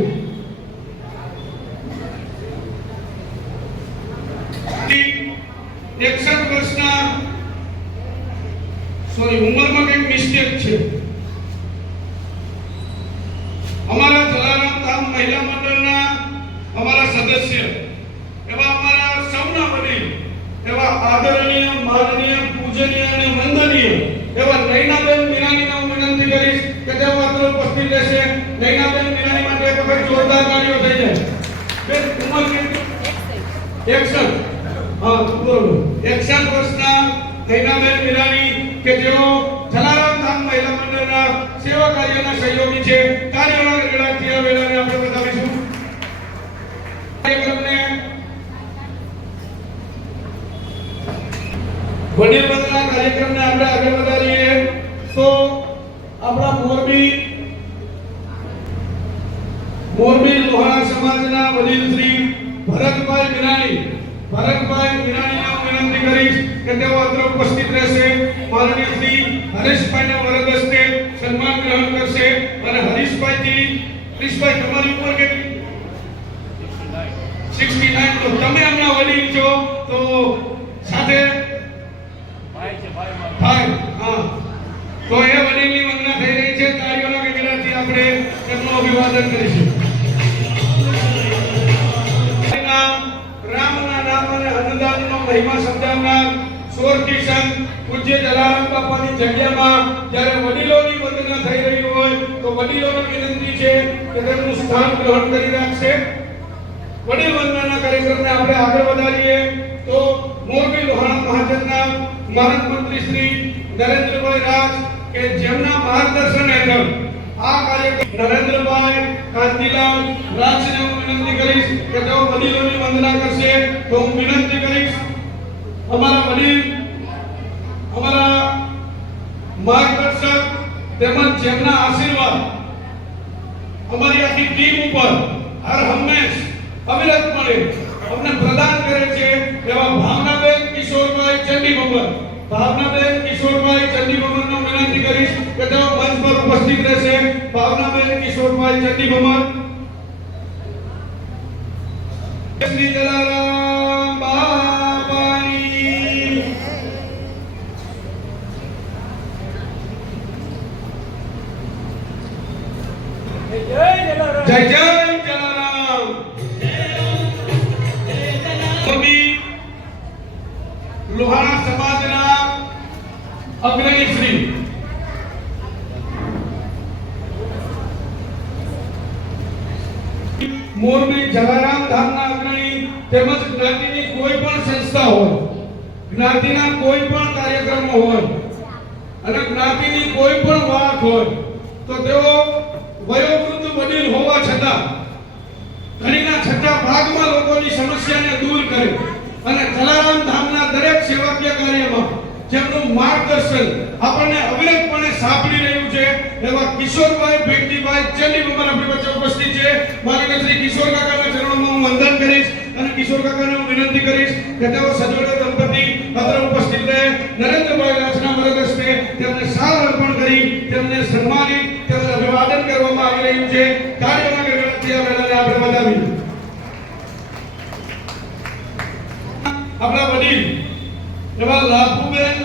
સદસ્ય એવા અમારા સૌના વડીલ એવા આદરણીય, માનનીય, પૂજનીય અને વંદનીય એવા નયનાબેન મીરાણીને હું વિનંતી કરીશ કે તેઓ અત્રે ઉપસ્થિત રહેશે. નયનાબેન મીરાણી માટે એક વખત જોરદાર તાળીઓ થઈ જાય. બેન ઉંમર કેટલી? 61. હા બરોબર. 61 વર્ષના નયનાબેન મીરાણી કે જેઓ જલારામ ધામ મહિલા મંડળના સેવા કાર્યના સહયોગી છે. કાર્યના ગળાથી આ વેળાને આપણે બતાવીશું. કાર્યક્રમને વડીલ વંદના કાર્યક્રમને આપણે આગળ વધારીએ તો આપણા મોરબી લોહાણા સમાજના વડીલ શ્રી ભરતભાઈ મીરાણીને હું વિનંતી કરીશ કે તેઓ અત્રે ઉપસ્થિત રહેશે. માનનીય શ્રી હરેશભાઈના વરદ હસ્તે સન્માન ગ્રહણ કરશે અને હરીશભાઈ તમારી ઉંમર કેટલી? 69. તો તમે એમના વડીલ છો તો સાથે ભાઈ હા તો એ વડીલની વંદના થઈ રહી છે. તાળીઓના ગગડાથી આપણે તેમનું અભિવાદન કરીશું. રામના નામ અને અન્નદાનનો મહિમા સમજાવનાર સોરઠી સંત પૂજ્ય જલારામ બાપાની જગ્યામાં જ્યારે વડીલોની વંદના થઈ રહી હોય તો વડીલોને વિનંતી છે કે તેમનું સ્થાન ગ્રહણ કરી રાખશે. વડીલ વંદનાના કાર્યક્રમને આપણે આગળ વધારીએ તો મોરબી લોહાણા મહાજનના મહાન મંત્રી શ્રી નરેન્દ્રભાઈ રાજ કે જેમના માર્ગદર્શન હેઠળ આ કાર્યક્રમ નરેન્દ્રભાઈ કાંતિલાલ રાજને હું વિનંતી કરીશ કે તેઓ વડીલોની વંદના કરશે. તો હું વિનંતી કરીશ અમારા વડીલ, અમારા માર્ગદર્શક તેમજ જેમના આશીર્વાદ અમારી આખી ટીમ ઉપર હર હંમેશ અવિરતપણે અમને પ્રદાન કરે છે એવા ભાવનાબેન કિશોરભાઈ ચંડીભવનનો વિનંતી કરીશ કે તેઓ મંચ પર ઉપસ્થિત રહેશે. ભાવનાબેન કિશોરભાઈ ચંડીભવન. શ્રી જલારામ બાપાની જય જય જલારામ. લોહાણા સમાજના અગ્રણી શ્રી મોરબી જલારામ ધામના અગ્રણી તેમજ જ્ઞાતિની કોઈ પણ સંસ્થા હોય, જ્ઞાતિના કોઈ પણ કાર્યક્રમો હોય અને જ્ઞાતિની કોઈ પણ વાત હોય તો તેઓ વયોવૃદ્ધ વડીલ હોવા છતાં ઘણીના છઠ્ઠા ભાગમાં લોકોની સમસ્યાને દૂર કરે અને જલારામ ધામના દરેક સેવાકીય કાર્યમાં જેમનું માર્ગદર્શન આપણને અવિરતપણે સાંપડી રહ્યું છે એવા કિશોરભાઈ ભેગજીભાઈ ચંડીભવન આપણી વચ્ચે ઉપસ્થિત છે. માનનીય શ્રી કિશોર કાકાના ચરણોમાં હું વંદન કરીશ અને કિશોર કાકાને હું વિનંતી કરીશ કે તેઓ સજોડે દંપતી અત્રે ઉપસ્થિત રહે. નરેન્દ્રભાઈ રાજના વરદ હસ્તે તેમને શાલ અર્પણ કરી તેમને સન્માનિત તેમને અભિવાદન કરવામાં આવી રહ્યું છે. કાર્યના ગગડાથી આ વેળાને આપણે વધાવીએ. આપણા વડીલ એવા લાભુબેન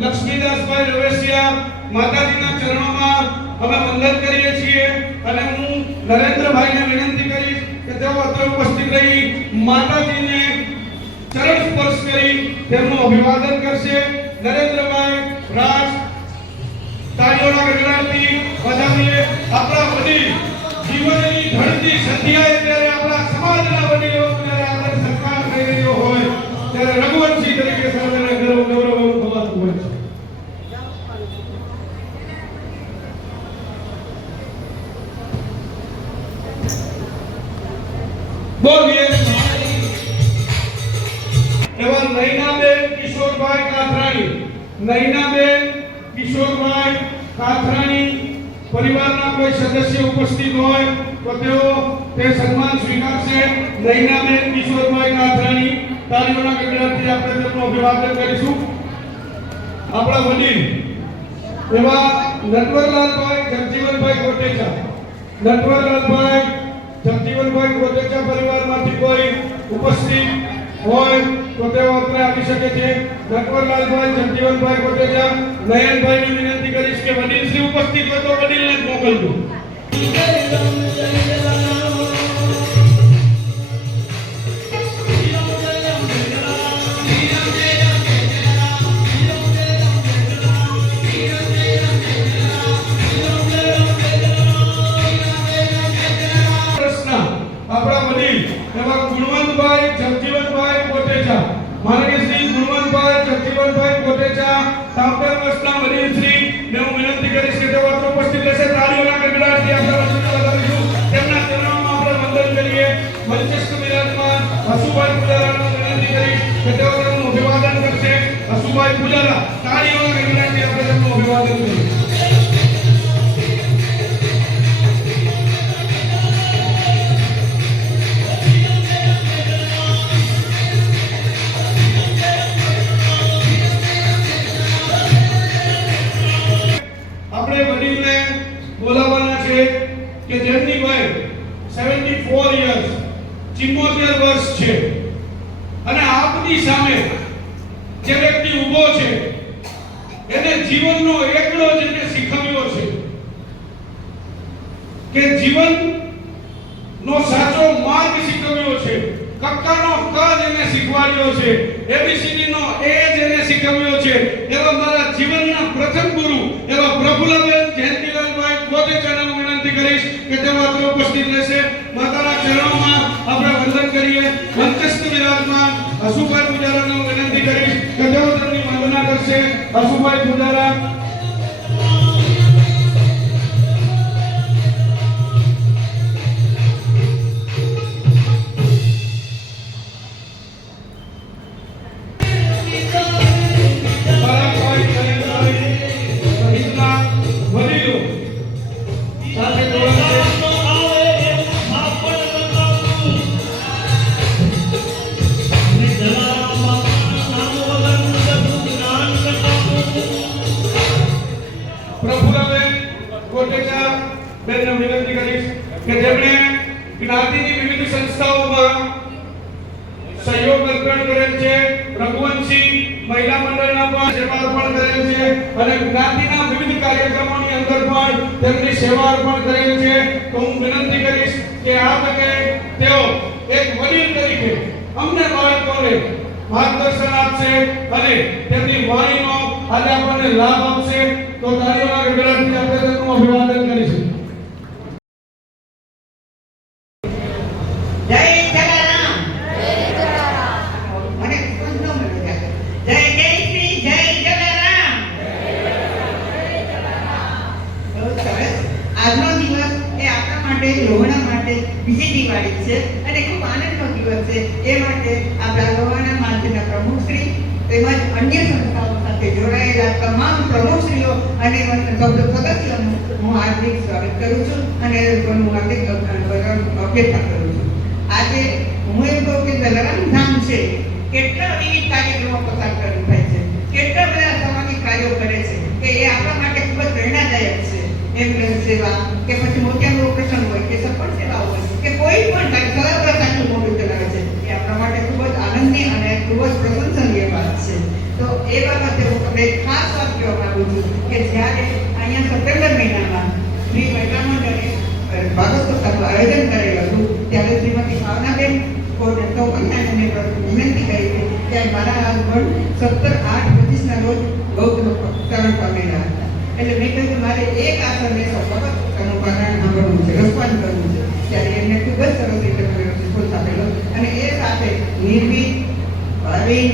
લક્ષ્મીદાસભાઈ રવેશિયા માતાજીના ચરણોમાં અમે વંદન કરીએ છીએ અને હું નરેન્દ્રભાઈને વિનંતી કરીશ કે તેઓ અત્રે ઉપસ્થિત રહી માતાજીને ચરણ સ્પર્શ કરી તેમનું અભિવાદન કરશે. નરેન્દ્રભાઈ રાજ તાળીઓના ગગડાથી વધાવીએ. આપણા વડીલ જીવનની ઢળતી સંધ્યાએ ત્યારે આપણા સમાજના વડીલો ત્યારે આપણે સત્કાર થઈ રહ્યો હોય ત્યારે રઘુવંશી તરીકે સર્વને ગૌરવ થવાતું હોય છે. બોલીએ એવા નયનાબેન કિશોરભાઈ કાથરાણી પરિવારના કોઈ સદસ્ય ઉપસ્થિત હોય તો તેઓ તે સન્માન સ્વીકારશે. નયનાબેન કિશોરભાઈ કાથરાણી તાળીઓના ગગડાથી આપણે તેમનું અભિવાદન કરીશું. આપણા વડીલ એવા નટવરલાલભાઈ જગજીવનભાઈ કોટેચા પરિવારમાંથી કોઈ ઉપસ્થિત હોય તો તેઓ અત્રે આવી શકે છે. નટવરલાલભાઈ જગજીવનભાઈ કોટેચા. નયનભાઈને વિનંતી કરીશ કે વડીલ શ્રી ઉપસ્થિત હોય તો વડીલને જ મોકલજો. વર્ષના વડીલ શ્રી ને હું વિનંતી કરીશ કે તેઓ અત્રે ઉપસ્થિત રહેશે. તાળીઓના ગડગડાટથી આપણે વડીલોને વધાવીશું. તેમના ચરણોમાં આપણે વંદન કરીએ. મંચસ્થ બિરાજમાન હસુભાઈ પૂજારાને વિનંતી કરીશ કે તેઓ તેમનું અભિવાદન કરશે. હસુભાઈ પૂજારા, તાળીઓના ગડગડાટથી આપણે તેમનું અભિવાદન કરીએ. આપણે વડીલને બોલાવવાના છે કે જેમની વય 74 યર્સ 74 વર્ષ છે અને આપની સામે જે વ્યક્તિ ઊભો છે એને જીવનનો એકલો જ એને શીખવ્યો છે કે જીવનનો સાચો માર્ગ શીખવ્યો છે. કક્કાનો ક જ એને શીખવાડ્યો છે. એબીસીડી નો એ જ એને શીખવ્યો છે. એવા મારા જીવનના પ્રથમ ગુરુ એવા પ્રફુલ્લબેન જયંતિલાલભાઈ કોટેચાને હું વિનંતી કરીશ કે તેઓ અત્રે ઉપસ્થિત રહેશે. માતાના ચરણોમાં આપણે વંદન કરીએ. મંચસ્થ બિરાજમાન હસુભાઈ પૂજારાને હું વિનંતી કરીશ કે તેઓ તેમની વંદના કરશે. હસુભાઈ પૂજારા. પરાગભાઈ જયંતભાઈ સહિતના વડીલો સાથે જોડાશે. પ્રફુલ્લબેન કોટેચા બેનને વિનંતી કરીશ કે જેમણે જ્ઞાતિની વિવિધ સંસ્થાઓમાં સહયોગ અર્પણ કરેલ છે. રઘુવંશી મહિલા મંડળના પણ સેવા અર્પણ કરેલ છે અને જ્ઞાતિના વિવિધ કાર્યક્રમોની અંદર પણ તેમની સેવા અર્પણ કરેલ છે. તો હું વિનંતી કરીશ કે આ તકે તેઓ એક વડીલ તરીકે અમને બાળકોને માર્ગદર્શન આપશે અને તેમની વાણીનો આજે આપણને લાભ આપશે. તો તાળીઓના ગડગડાટથી આપણે તેમનું અભિવાદન કરીશું. જય જલારામ. મને ખુશ ન મળ્યો. જય જય શ્રી જય જલારામ. બહુ સરસ. આજનો દિવસ એ આપણા માટે લોહાણા માટે બીજી દિવાળી છે અને ખૂબ આનંદનો દિવસ છે. એ માટે આપણા લોહાણા માર્ચના પ્રમુખશ્રી તેમજ અન્ય સંસ્થાઓ સાથે જોડાયેલા તમામ પ્રમુખશ્રીઓ અને સદસ્યોનું હું હાર્દિક સ્વાગત કરું છું અને હું હાર્દિક અભ્યર્થના કરું છું. આજે હું એમ કહું કે જલારામ ધામ છે કેટલા વિવિધ કાર્યક્રમો પસાર થાય છે, કેટલા બધા સામાજિક કાર્યો કરે છે કે એ આપણા માટે ખૂબ જ પ્રેરણાદાયક છે. એમ્બ્યુલન્સ સેવા કે પછી મોતિયાનું ઓપરેશન હોય કે સફળ સેવા હોય કે કોઈ પણ સરળતાથી મોટું ચલાવે છે એ આપણા માટે ખૂબ જ આનંદની અને ખૂબ જ પ્રશંસનીય વાત છે. તો એ બાબતે હું તમને ખાસ વાત કહેવા માંગુ છું કે જ્યારે અહીંયા સપ્ટેમ્બર મહિનામાં શ્રી મહિલા મંડળે ભાગવતોત્સવનું આયોજન કરેલું હતું ત્યારે શ્રીમતી ભાવનાબેન કોટેચાને વિનંતી કરી હતી ત્યારે મારા હસબન્ડ 17/8/25ના રોજ બૌદ્ધનું તરણ પામેલા હતા. એટલે મેં કહ્યું મારે એક આસનને ભગવતોત્સવનું પારાયણ સાંભળવું છે, રસપાન કરવું છે. ત્યારે એમને ખૂબ જ સરસ રીતે મને રિસ્પોન્સ આપેલો અને એ સાથે નિર્ભીક, ભાવિન,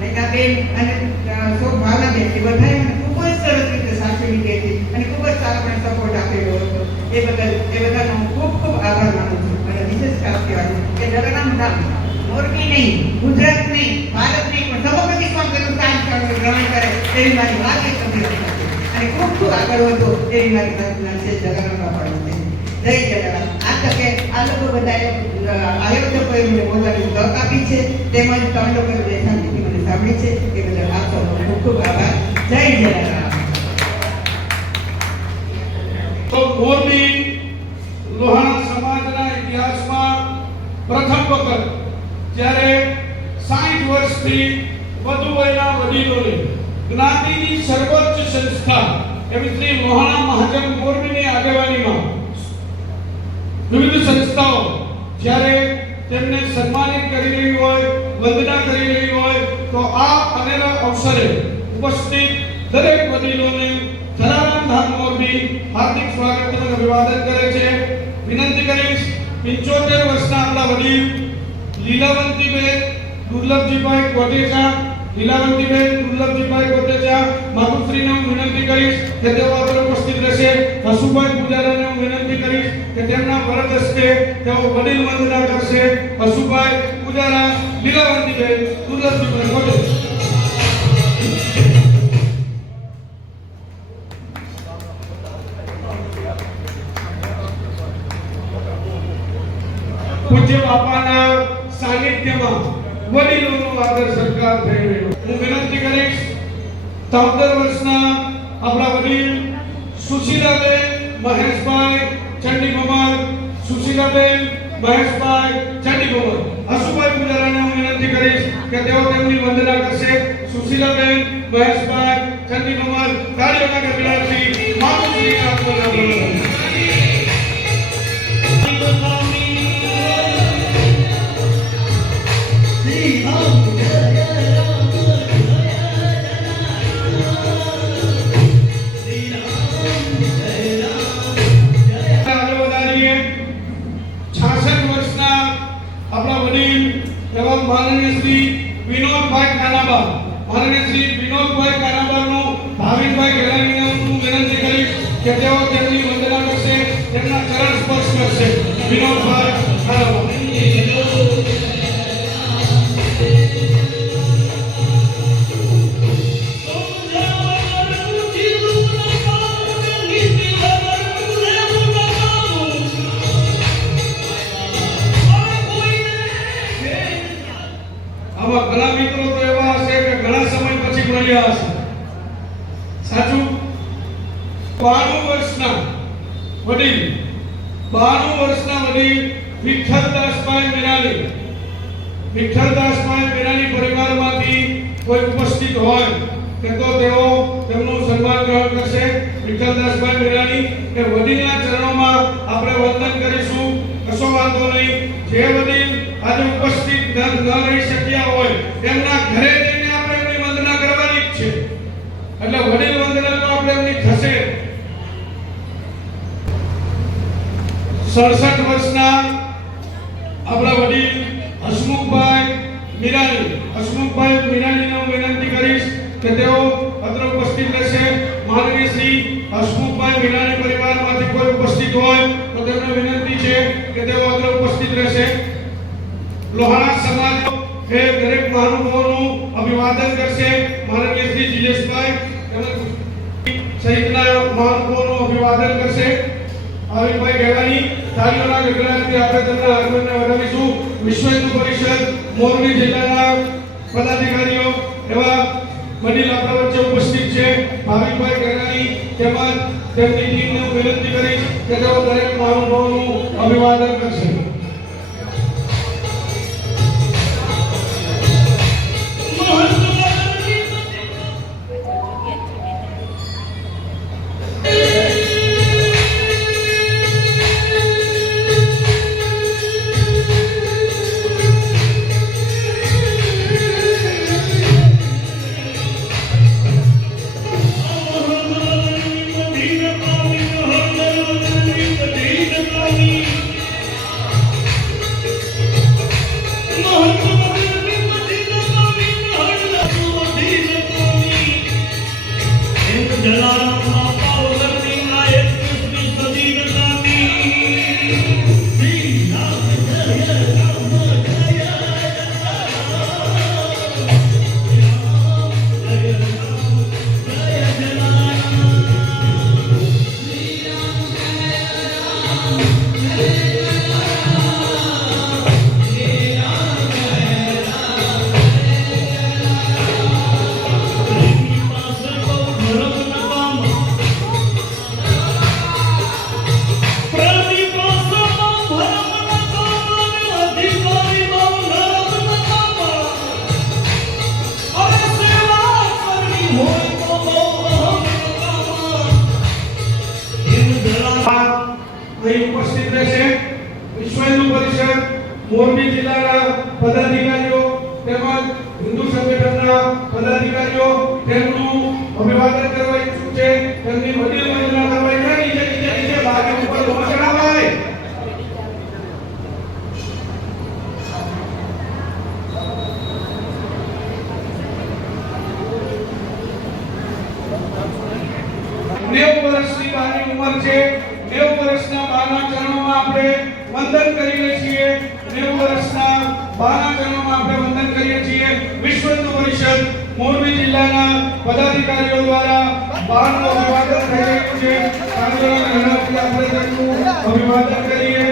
નૈનાબેન અને ભાવનાબેન એ બધાએ મને ખૂબ જ સરસ રીતે સાચવી લીધી હતી અને ખૂબ જ સારો મને સપોર્ટ આપેલો હતો. એ બધાનો હું ખૂબ ખૂબ આભાર માનું છું. અને વિશેષ ખાસ કહેવાનું કે જલારામ ધામ મોરબી નહીં, ગુજરાત નહીં, ભારત નહીં પણ સમગ્ર વિશ્વમાં સ્થાન ગ્રહણ કરે એવી મારી વાત એક અભિલાષા છે અને ખૂબ ખૂબ આગળ વધો એવી મારી પ્રાર્થના છે જલારામ બાપાને. જય જલારામ. આ તકે આ લોકો બધાએ આયોજકોએ મને બોલવાની તક આપી છે તેમજ તમે લોકોએ જે શાંતિથી મને સાંભળી છે એ બદલ આપ સૌનો ખૂબ ખૂબ આભાર. જય જલારામ. તો મોરબી લોહાણા સમાજના ઇતિહાસમાં પ્રથમ વખત જ્યારે 60 વર્ષથી વધુ વયના વડીલોને જ્ઞાતિની સર્વોચ્ચ સંસ્થા એવી શ્રી લોહાણા મહાજન મોરબીની આગેવાનીમાં વિવિધ સંસ્થાઓ જ્યારે તેમને સન્માનિત કરી રહી હોય, વંદના કરી રહી હોય તો આ અનેરા અવસરે ઉપસ્થિત દરેક વડીલોને જલારામ ધામ મોરબી હાર્દિક સ્વાગત અને અભિવાદન કરે છે. વિનંતી કરીશ 75 વર્ષના આપણા વડીલ લીલાવંતીબેન દુર્લભજીભાઈ કોટેચા લીલાવંતીબેન દુર્લભજીભાઈ કોટેચા માતુશ્રીને હું વિનંતી કરીશ કે તેઓ આપણે ઉપસ્થિત રહેશે. હસુભાઈ પૂજારાને હું વિનંતી કરીશ કે તેમના વરદ હસ્તે તેઓ વડીલ વંદના કરશે. હસુભાઈ પૂજારા, લીલાવંતીબેન દુર્લભજીભાઈ કોટેચા. પૂજ્ય બાપાના સાનિધ્યમાં વડીલોનો આદર સત્કાર થઈ રહ્યો. હું વિનંતી કરીશ 14 વર્ષના આપણા વડીલ સુશીલાબેન મહેશભાઈ ચંડીકુમાર, સુશીલાબેન મહેશભાઈ ચંડીકુમાર. હસુભાઈ પૂજારાને હું વિનંતી કરીશ કે તેઓ તેમની વંદના કરશે. સુશીલાબેન મહેશભાઈ ચંડીકુમાર કાર્યોના ગતિલાથી માતુશ્રીના આત્માના બોલાવો. માનનીય શ્રી વિનોદભાઈ કાનાબા, માનનીય શ્રી વિનોદભાઈ કાનાબાનું ભાવિકભાઈ ગેલાણીને હું વિનંતી કરીશ કે તેઓ તેમની વંદના કરશે, તેમના ચરણ સ્પર્શ કરશે. વિનોદભાઈ કાનાબા. ઘણા મિત્રો તો એવા હશે કે ઘણા સમય પછી મળ્યા હશે. સાચું? 92 વર્ષના વડીલ વિઠ્ઠલદાસભાઈ મેરાણી, વિઠ્ઠલદાસભાઈ મેરાણી પરિવારમાંથી કોઈ ઉપસ્થિત હોય કે તો તેઓ તેમનું સન્માન ગ્રહણ કરશે. વિઠ્ઠલદાસભાઈ મેરાણી એ વડીલના ચરણોમાં આપણે વંદન કરીશું. કશો વાંધો નહીં. જે વડીલ આજે ઉપસ્થિત ન રહી શક્યા હોય તેમના ઘરે જઈને આપણે એમની વંદના કરવાની જ છે. એટલે વડીલ વંદના તો આપણે એમની થશે. 67 વર્ષના આપણા વડીલ હસમુખભાઈ મીરાણીને હું વિનંતી કરીશ કે તેઓ અત્રે ઉપસ્થિત રહેશે. માનનીય શ્રી હસમુખભાઈ મીરાણી પરિવારમાંથી કોઈ ઉપસ્થિત હોય તો તેમને વિનંતી છે કે તેઓ અત્રે ઉપસ્થિત રહેશે. લોહાણા સમાજ એ દરેક મહાનુભાવોનું અભિવાદન કરશે. માનનીય શ્રી જીલેશભાઈ સહિતના મહાનુભાવોનું અભિવાદન કરશે. ભાવિકભાઈ ગેલાણી તાળીઓના ગગડાટથી આપણે તેમના આગમનને વધાવીશું. વિશ્વ હિન્દુ પરિષદ મોરબી જિલ્લાના પદાધિકારીઓ એવા વડીલ આપણા વચ્ચે ઉપસ્થિત છે. ભાવિકભાઈ ગેલાણી તેમજ તેમની ટીમને હું વિનંતી કરીશ કે તેઓ દરેક મહાનુભાવોનું અભિવાદન કરશે. અહીં ઉપસ્થિત રહેશે. વિશ્વ હિન્દુ પરિષદ મોરબી જિલ્લાના પદાધિકારીઓ તેમજ હિન્દુ સંગઠનના પદાધિકારીઓ તેમનું અભિવાદન કરવા ઈચ્છુક છે. તેમની વડીલ વંદના કરવા નીચે ભાગે ઉપર ચડાવાય. 90 વર્ષના બાના ચરણોમાં આપણે વંદન કરીએ છીએ. 90 વર્ષના બાના ચરણોમાં આપણે વંદન કરીએ છીએ. વિશ્વ હિન્દુ પરિષદ મોરબી જિલ્લાના પદાધિકારીઓ દ્વારા બાનું અભિવાદન થઈ રહ્યું છે. આંદોલન હળવદથી આપણે તેમનું અભિવાદન કરીએ.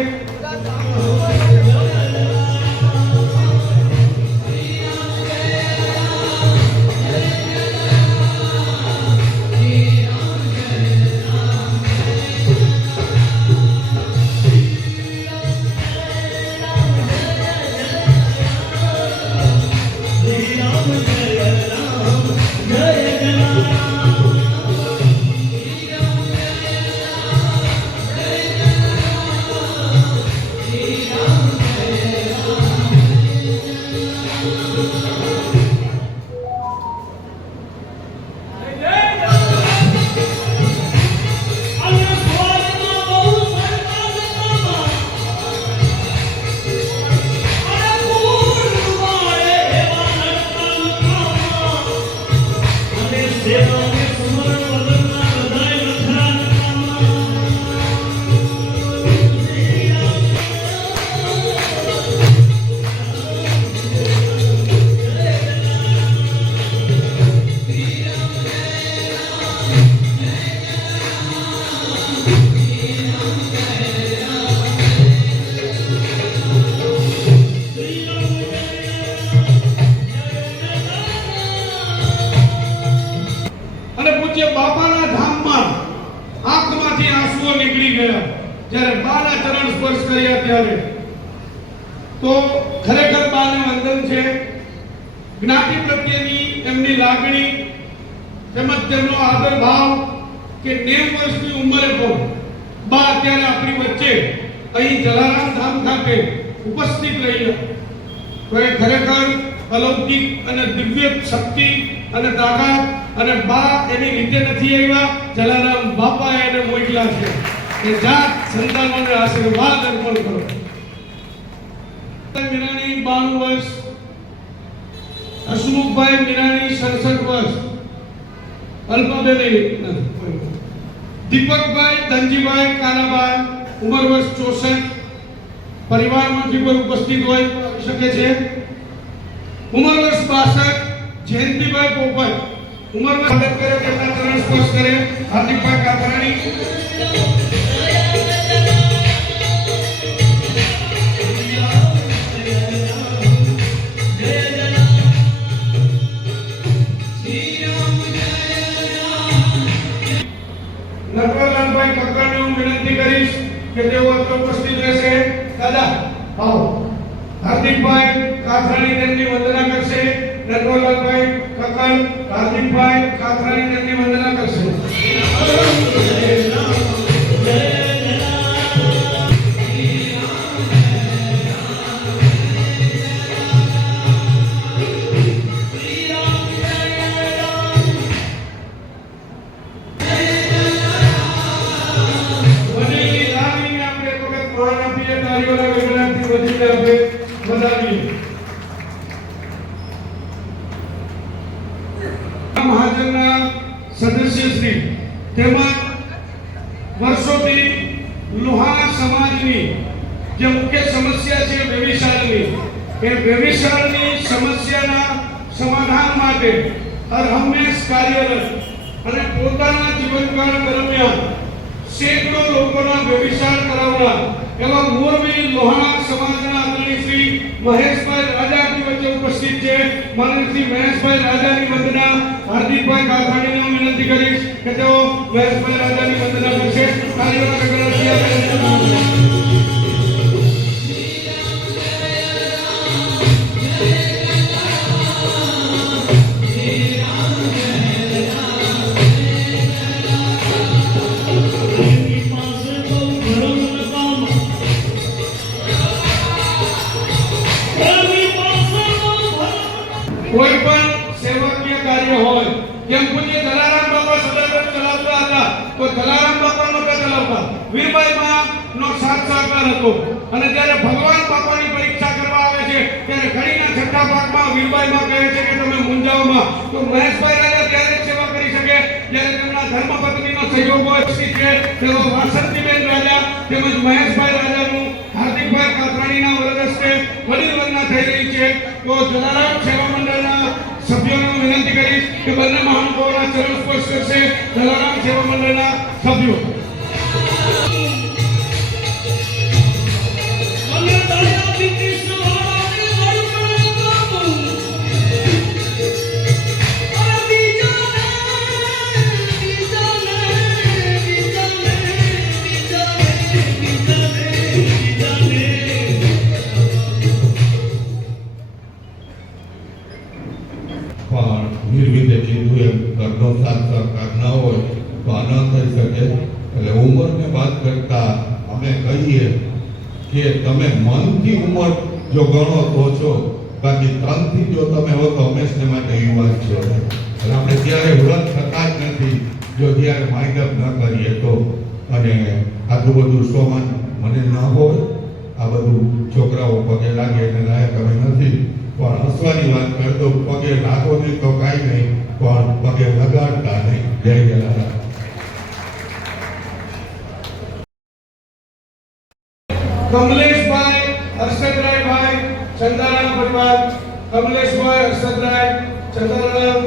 બાપાના ધામમાં આંખમાંથી આંસુઓ નીકળી ગયા જ્યારે બાના ચરણ સ્પર્શ કર્યા ત્યારે. તો ખરેખર બાને વંદન છે. જ્ઞાતિ પ્રત્યેની એમની લાગણી તેમજ તેમનો આદર ભાવ કે 90 વર્ષની ઉંમરે પણ બા અત્યારે આપણી વચ્ચે અહીં જલારામ ધામ ખાતે ઉપસ્થિત રહી. તો એ ખરેખર અલૌકિક અને દિવ્ય શક્તિ અને તાકાત અને બા એની રીતે નથી આવ્યા, જલારામ બાપાએ એને મોકલ્યા છે કે જાત સંતાનોને આશીર્વાદ અર્પણ કરો. મીરાણી 92 વર્ષ, હસમુખભાઈ મીરાણી 67 વર્ષ, અલ્પાબેન દીપકભાઈ ધનજીભાઈ કાનાભાઈ ઉંમર વર્ષ 64, પરિવારમાંથી કોઈ ઉપસ્થિત હોય શકે છે. ઉંમર વર્ષ 62 જયંતિભાઈ પોપટ, ઉંમરમાં મદદ કરે તેમના ચરણ સ્પર્શ કરે. હાર્દિકભાઈ કાથરાણી. નટવરલાલભાઈ કક્કડને હું વિનંતી કરીશ કે તેઓ ઉપસ્થિત રહેશે. દાદા આવો. હાર્દિકભાઈ કાથરાણી તેમની વંદના કરશે. નટવરલાલભાઈ કક્કડ, હાર્દિકભાઈ કાથરાણી તેમની વંદના કરશે. મહાજનના સદસ્યશ્રી તેમજ વર્ષોથી લુહાણા સમાજની જે મુખ્ય સમસ્યા છે વ્યભિચારની, એ વ્યભિચારની સમસ્યાના સમાધાન માટે હરહંમેશ કાર્યરત અને પોતાના જીવનકાળ દરમિયાન સેંકડો લોકોના વ્યભિચાર કરાવનાર એવા મોરબી લોહાણા સમાજના અગ્રણી શ્રી મહેશભાઈ રાજાની વચ્ચે ઉપસ્થિત છે. માનનીય શ્રી મહેશભાઈ રાજાની વંદના હાર્દિકભાઈ કાથરાણીને હું વિનંતી કરીશ કે તેઓ મહેશભાઈ રાજાની વંદના કરશે. કાર્યોના કોઈ પણ સેવાકીય કાર્ય હોય, જેમ પૂજ્ય જલારામ બાપા સદાવ્રત ચલાવતા હતા તો જલારામ બાપા નહોતા ચલાવતા, વીરબાઈમાં નો સાથ સહકાર હતો. અને જ્યારે ભગવાન બાપાની પરીક્ષા કરવા આવે છે ત્યારે ઘડીના છઠ્ઠા ભાગમાં વીરબાઈમાં કહે છે કે તમે મૂંઝાઓમાં, તો મહેશભાઈ રાજા ત્યારે સેવા કરી શકે જ્યારે તેમના ધર્મપત્નીનો સહયોગ છે તેઓ વાસંતીબેન રાજા તેમજ મહેશભાઈ રાજાનું હાર્દિકભાઈ કાતરાણીના વરદ હસ્તે વડીલ વંદના થઈ રહી છે. તો જલારામ સેવા મંડળના સભ્યોને વિનંતી કરીશ કે બંને મહાનુભાવોના ચરણ સ્પર્શ કરશે જલારામ સેવા મંડળના સભ્યો. પણ નિર્વિધે કીધું એમ ઘરનો સાથ સરકાર ન હોય તો આ ન થઈ શકે. એટલે ઉંમરને વાત કરતા અમે કહીએ કે તમે મનથી ઉંમર જો ગણો તો છો, બાકી તનથી જો તમે હો તો હંમેશને માટે યુવાન છો. એટલે આપણે ત્યારે વ્રત થતા જ નથી જો ત્યારે માઇન્ડઅપ ન કરીએ તો. અને આટલું બધું સોમાન મને ન હોય, આ બધું છોકરાઓ પગે લાગે એને લાયક અમે નથી. પણ હસવાની વાત કરતો પગે લાગો નહીં તો કાંઈ નહીં, પણ પગે લગાડતા નહીં. જય જલારામ. કમલેશભાઈ હર્ષદરાયભાઈ ચંદારામ પરિવાર. કમલેશભાઈ હર્ષદરાય ચંદારામ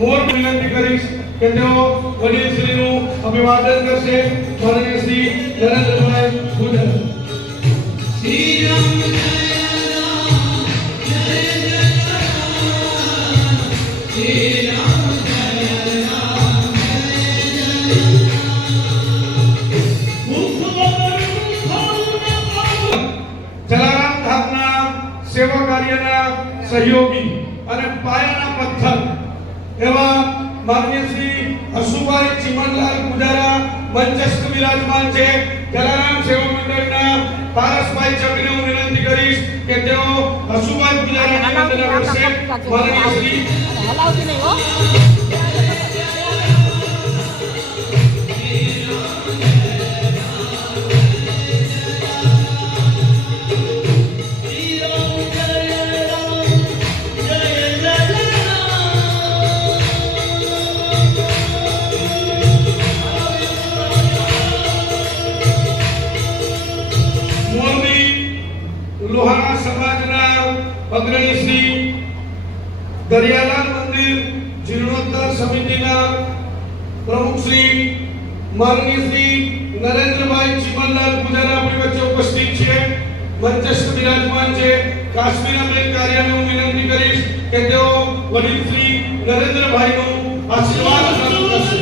મોર વિનંતી કરીશ કે તેઓ વડીલ શ્રીનું અભિવાદન કરશે. માનનીય શ્રી નરેન્દ્રભાઈ ગુજર. શ્રી રામ જલારામ ધામના સેવા કાર્યના સહયોગી અને પાયાના પથ્થર એવા માનનીય શ્રી હસુભાઈ ચીમનલાલ પુજારા મંચસ્થ વિરાજમાન છે. જલારામ સેવા મંડળના પારસભાઈ ચકને હું વિનંતી કરીશ કે તેઓ હસુભાઈ પુજારાની વંદના કરશે. માનનીય શ્રી હલાવતી નહીં હો. લોહાણા સમાજના અગ્રણી શ્રી દરિયાલાલ મંદિર જીર્ણોદ્ધાર સમિતિના પ્રમુખ શ્રી માનનીય શ્રી નરેન્દ્રભાઈ ચીમનલાલ પુજારા આપણી વચ્ચે ઉપસ્થિત છે, મંચસ્થ વિરાજમાન છે. કાશ્મીરાબેન કાર્યાને હું વિનંતી કરીશ કે તેઓ વડીલ શ્રી નરેન્દ્રભાઈનું આશીર્વાદ પ્રાપ્ત કરશે.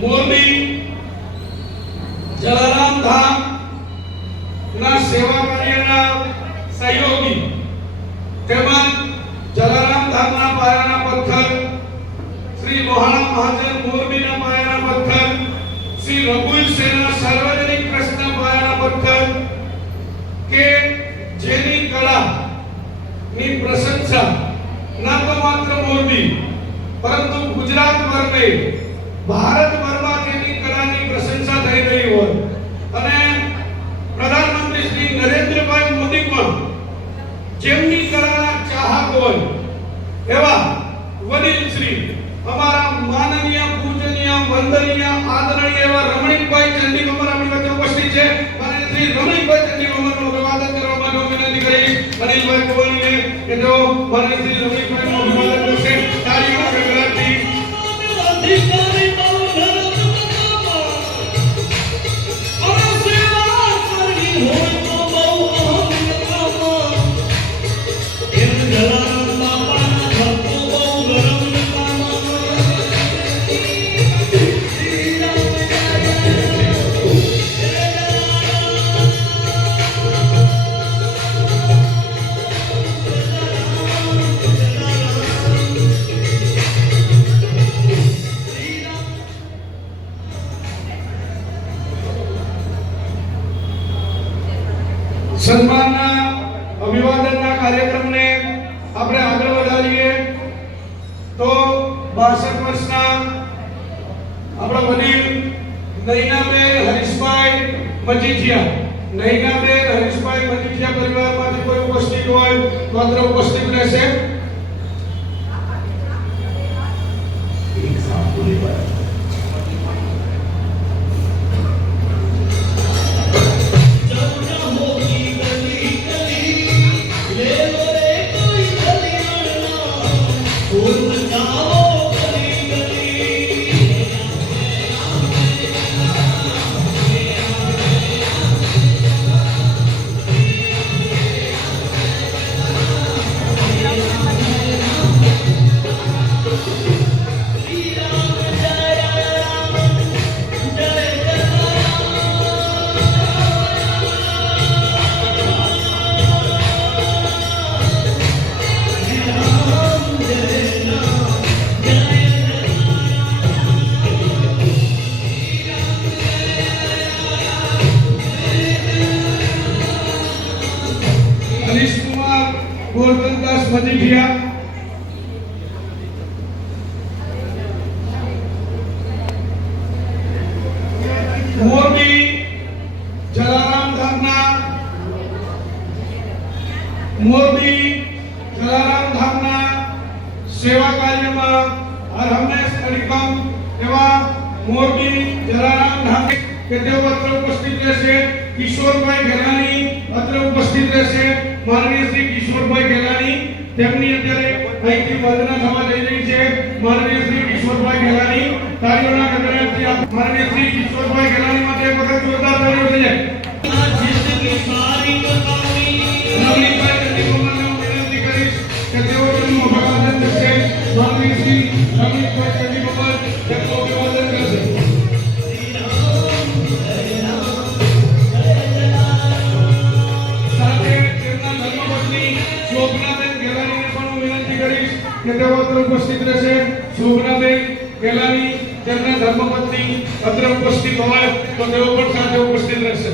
મોરબી જલારામ ધામ ના સેવા કાર્યના સહયોગી તેમજ જલારામ ધામના પાયાના પથ્થર શ્રી લોહાણા મહાજન મોરબીના પાયાના પથ્થર, શ્રી રઘુવીર સેના સાર્વજનિક ટ્રસ્ટના પાયાના પથ્થર કે જેની કળાની પ્રશંસા ન તો માત્ર મોરબી પરંતુ ગુજરાતભરને ભારતભરમાં જેની કળાની પ્રશંસા થઈ રહી હોય અને પ્રધાનમંત્રી શ્રી નરેન્દ્રભાઈ મોદી પણ જેમની કળાના ચાહક હોય એવા વડીલ શ્રી અમારા માનનીય પૂજનીય વંદનીય આદરણીય એવા રમણીકભાઈ ચંડીકમર આપણી વચ્ચે ઉપસ્થિત છે. અને શ્રી રમણીકભાઈ ચંડીકમરનું અભિવાદન કરવા માટે હું વિનંતી કરીશ અનિલભાઈ કોવણીને કે તેઓ માનનીય શ્રી રમણીકભાઈનું અભિવાદન કરશે. તાળીઓના ગગડાટથી કાર્યક્રમને આપણે આગળ વધારીએ તો 62 વર્ષના આપણા વડીલ નૈનાબેન હરીશભાઈ મજીઠિયા પરિવારમાંથી કોઈ ઉપસ્થિત હોય તો અત્રે ઉપસ્થિત રહેશે. ગોરધનદાસ મજીઠિયા, મોરબી જલારામ ધામના સેવા કાર્યમાં હર હંમેશ અડીખમ એવા મોરબી જલારામ ધામ કે તેઓ અત્રે ઉપસ્થિત રહેશે. કિશોરભાઈ ગેલાની અત્રે ઉપસ્થિત રહેશે. માનનીય શ્રી કિશોરભાઈ ગેલાની, તેમની અત્યારે અહીંથી વંદના થવા જઈ રહી છે. માનનીય શ્રી કિશોરભાઈ ગેલાની, તાળીઓના ગગડાટથી માનનીય શ્રી કિશોરભાઈ ગેલાની માટે એક વખત જોરદાર તાળીઓ થઈ જાય. નવનીતભાઈ ચંદીકુમારને હું વિનંતી કરીશ કે તેઓ તેમનું અભિવાદન કરશે. માનનીય શ્રી નવનીતભાઈ ચંદીકુમાર તેમનું અભિવાદન કરશે. કે તેઓ અત્રે ઉપસ્થિત રહેશે. શોભનાબેન ગેલાની તેમના ધર્મપત્ની અત્રે ઉપસ્થિત હોય તો તેઓ પણ સાથે ઉપસ્થિત રહેશે.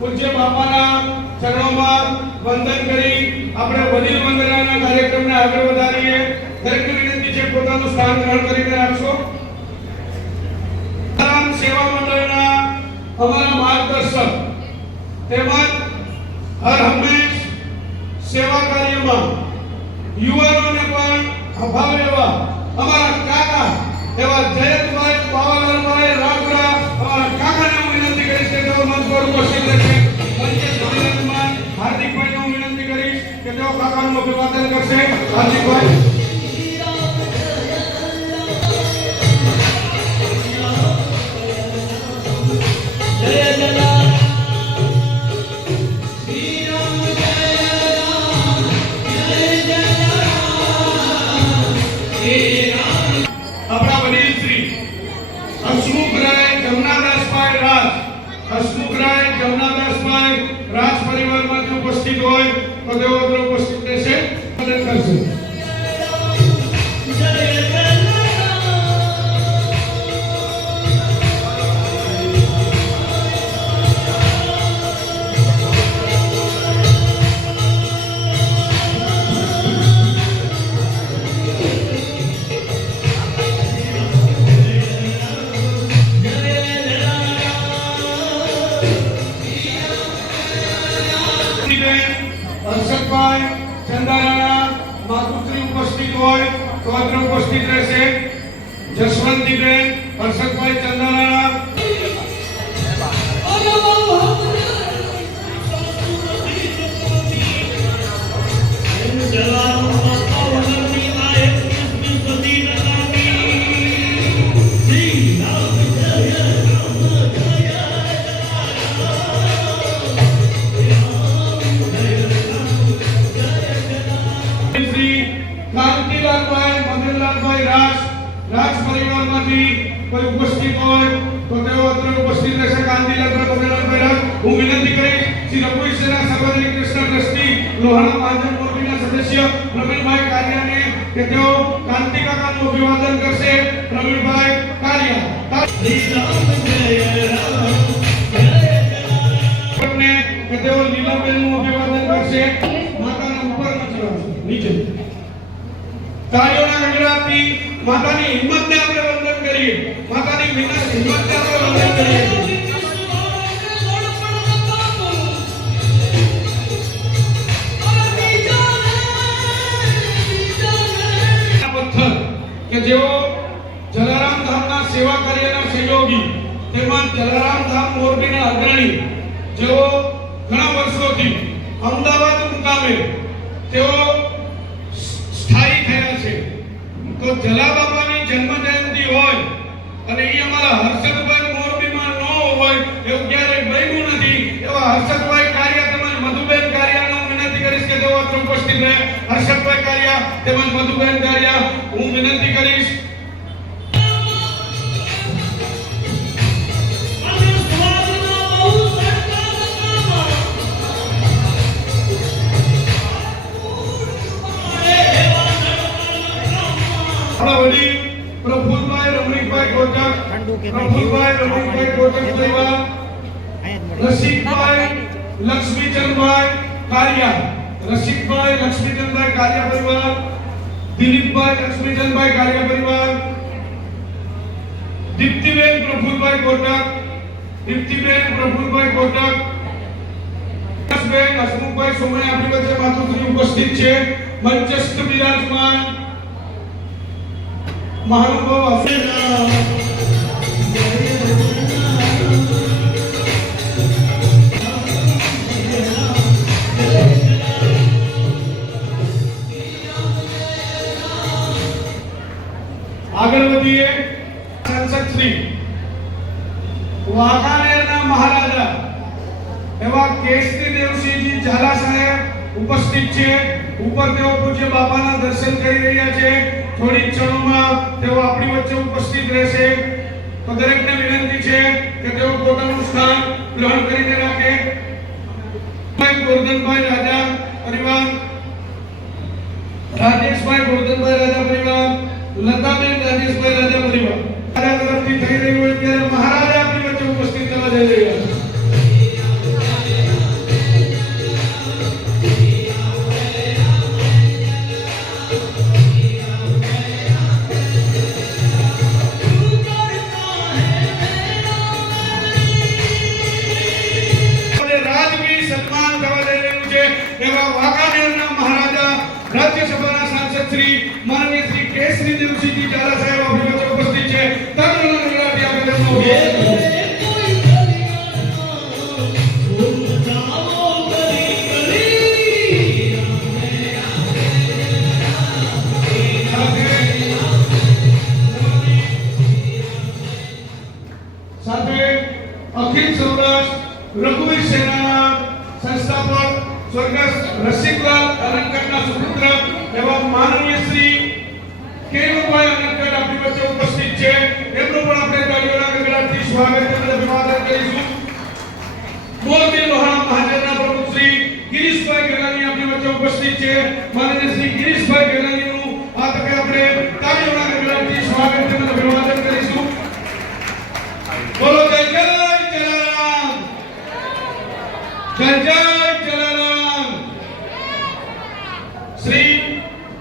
પૂજ્ય બાપાના ચરણોમાં વંદન કરી આપણે વડીલ વંદનાના કાર્યક્રમને આગળ વધારીએ. દરેકને વિનંતી છે પોતાનું સ્થાન ગ્રહણ કરીને રાખશો. સેવા મંડળના અમારા માર્ગદર્શક તેમજ હર હંમેશ સેવા કાર્યમાં યુવાનોને પણ અભાવ એવા અમારા કાકા એવા જયંતભાઈ પાવાલાલભાઈ રાઠોડા, અમારા કાકાને હું વિનંતી કરીશ કે તેઓ મંચ પર ઉપસ્થિત રહેશે. હાર્દિકભાઈને હું વિનંતી કરીશ કે તેઓ કાકાનું અભિવાદન કરશે. હાર્દિકભાઈ આપણા વડીલ શ્રી હસમુખરાય જમનાદાસભાઈ રાજ પરિવારમાંથી ઉપસ્થિત હોય તો તેઓ ઉપસ્થિત રહેશે. કરશે. હર્ષદભાઈ ચંદારાણા માતુશ્રી ઉપસ્થિત હોય તો અત્રે ઉપસ્થિત રહેશે. જસવંતીબેન હર્ષદભાઈ ચંદારાણા, રાજ પરિવારમાંથી કોઈ ઉપસ્થિત હોય તો તેઓ અત્રે ઉપસ્થિત રહેશે. કાંતિલાલભાઈ રાજ, હું વિનંતી કરીશ શ્રી રઘુવીર સેના સાર્વજનિક ટ્રસ્ટના ટ્રસ્ટી લોહાણા મહાજન મોરબીના સદસ્ય પ્રવીણભાઈ કારિયાને કે તેઓ કાંતિ કાકા વિમાનનું અભિવાદન કરશે પ્રવીણભાઈ કારિયા. શ્રી રામ જય રામ ને કે તેઓ લીલાબેનનું અભિવાદન કરશે. માતાને ઉપર ન ચડાવશો, નીચે. તાળીઓના ગગડાટથી માતાની હિંમતને આપણે વંદન કરીએ. માતાની હિંમતને આપણે વંદન કરીએ. પથ્થર કે જેઓ જલારામ ધામના સેવા કાર્યના સહયોગી તેમજ જલારામ ધામ મોરબીના અગ્રણી જેઓ ઘણા વર્ષોથી અમદાવાદ મુકામે તેઓ સ્થાયી થયા છે. તો જલા બાપાની જન્મ જયંતિ હોય અને એ અમારા હર્ષદભાઈ મોરબીમાં ન હોય એવું ક્યારેય બન્યું નથી. એવા હર્ષદભાઈ કારિયા તેમજ મધુબેન કારિયાને હું વિનંતી કરીશ કે તેઓ ઉપસ્થિત રહે. હર્ષદભાઈ કારિયા તેમજ મધુબેન કારિયા હું વિનંતી કરીશ. આપણા વડીલ પ્રફુલભાઈ રમણીકભાઈ કોટક, પ્રફુલભાઈ રમણીકભાઈ કોટક પરિવાર, રસિકભાઈ લક્ષ્મીચંદભાઈ કારિયા, રસિકભાઈ લક્ષ્મીચંદભાઈ કારિયા પરિવાર, દિલીપભાઈ લક્ષ્મીચંદભાઈ કારિયા પરિવાર, દીપ્તિબેન પ્રફુલભાઈ કોટક, દીપ્તિબેન પ્રફુલભાઈ કોટક, બેન હસમુખભાઈ સોમણી આપણી વચ્ચે માતુશ્રી ઉપસ્થિત છે. મંચસ્થ બિરાજમાન મહાનુભાવ હસેના આગળ વધીએ. સંસદ શ્રી વાંકાનેરના મહારાજા એવા કેસરી દેવસિંહજી ઝાલા સાહેબ ઉપસ્થિત છે. ઉપર તેઓ પૂજ્ય બાપાના દર્શન કરી રહ્યા છે. થોડી ક્ષણોમાં તેઓ આપણી વચ્ચે ઉપસ્થિત રહેશે. તો દરેકને વિનંતી છે કે તેઓ પોતાનું સ્થાન ગ્રહણ કરીને રાખે. ગોરધનભાઈ રાજા પરિવાર, રાજેશભાઈ ગોરધનભાઈ રાજા પરિવાર, લતાબેન રાજેશભાઈ રાજા પરિવાર તરફથી થઈ રહ્યું હોય ત્યારે મહારાજા આપણી વચ્ચે ઉપસ્થિત થવા જઈ રહ્યા છે. એવા વાંકાનેરના મહારાજા રાજ્યસભાના સાંસદ શ્રી માનનીય શ્રી કેસરી દેવસિંહજી ઝાલા સાહેબ આપણી વચ્ચે ઉપસ્થિત છે. તદનંતર ગુજરાતી આપણે તેમનો સાથે અખિલ સૌરાષ્ટ્ર રઘુવીર સેનાના સંસ્થાપક સ્વર્ગસ્થ રસિકલાલ અનંતકરના સુપુત્ર એવા માનનીય શ્રી કેયુભાઈ અનંતક આપણી વચ્ચે ઉપસ્થિત છે. એમનું પણ આપણે તાળીઓના ગગડાટથી સ્વાગત અને અભિવાદન કરીશું. મોરબી લોહાણા મહાજનના પ્રમુખ શ્રી ગિરીશભાઈ ગેલાની આપણી વચ્ચે ઉપસ્થિત છે. માનનીય શ્રી ગિરીશભાઈ ગેલાનીનું આ તકે આપણે તાળીઓના ગગડાટથી સ્વાગત અને અભિવાદન કરીશું. બોલો જય જય જલારામ, જય જય જલારામ. શ્રી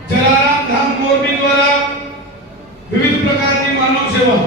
જલારામ ધામ મોરબી દ્વારા વિવિધ પ્રકારની માનવ સેવા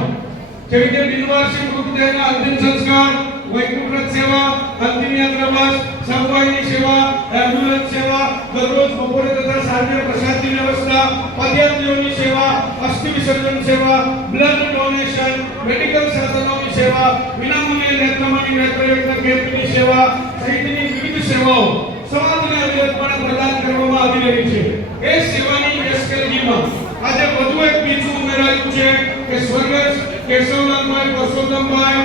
જેવી કે બિનવાર્ષિક મૃતદેહના અંતિમ સંસ્કાર, વૈકુંઠ રથ સેવા, અંતિમ યાત્રા બસ, સફાઈની સેવા, એમ્બ્યુલન્સ સેવા, દરરોજ બપોરે તથા સાંજે પ્રસાદની વ્યવસ્થા, પદયાત્રીઓની સેવા, અસ્થિ વિસર્જન સેવા, બ્લડ ડોનેશન, મેડિકલ સાધનોની સેવા, વિનામૂલ્યે નેત્રમણી નેત્રયજ્ઞ કેમ્પની સેવા સહિતની વિવિધ સેવાઓ સમાજને અવિરતપણે પ્રદાન કરવામાં આવી રહી છે. એ સેવાની એસ્કેલજીમાં આજે વધુ એક બીજું ઉમેરાયું છે કે સ્વર્ગસ્થ કેશવલાલભાઈ પરસોત્તમભાઈ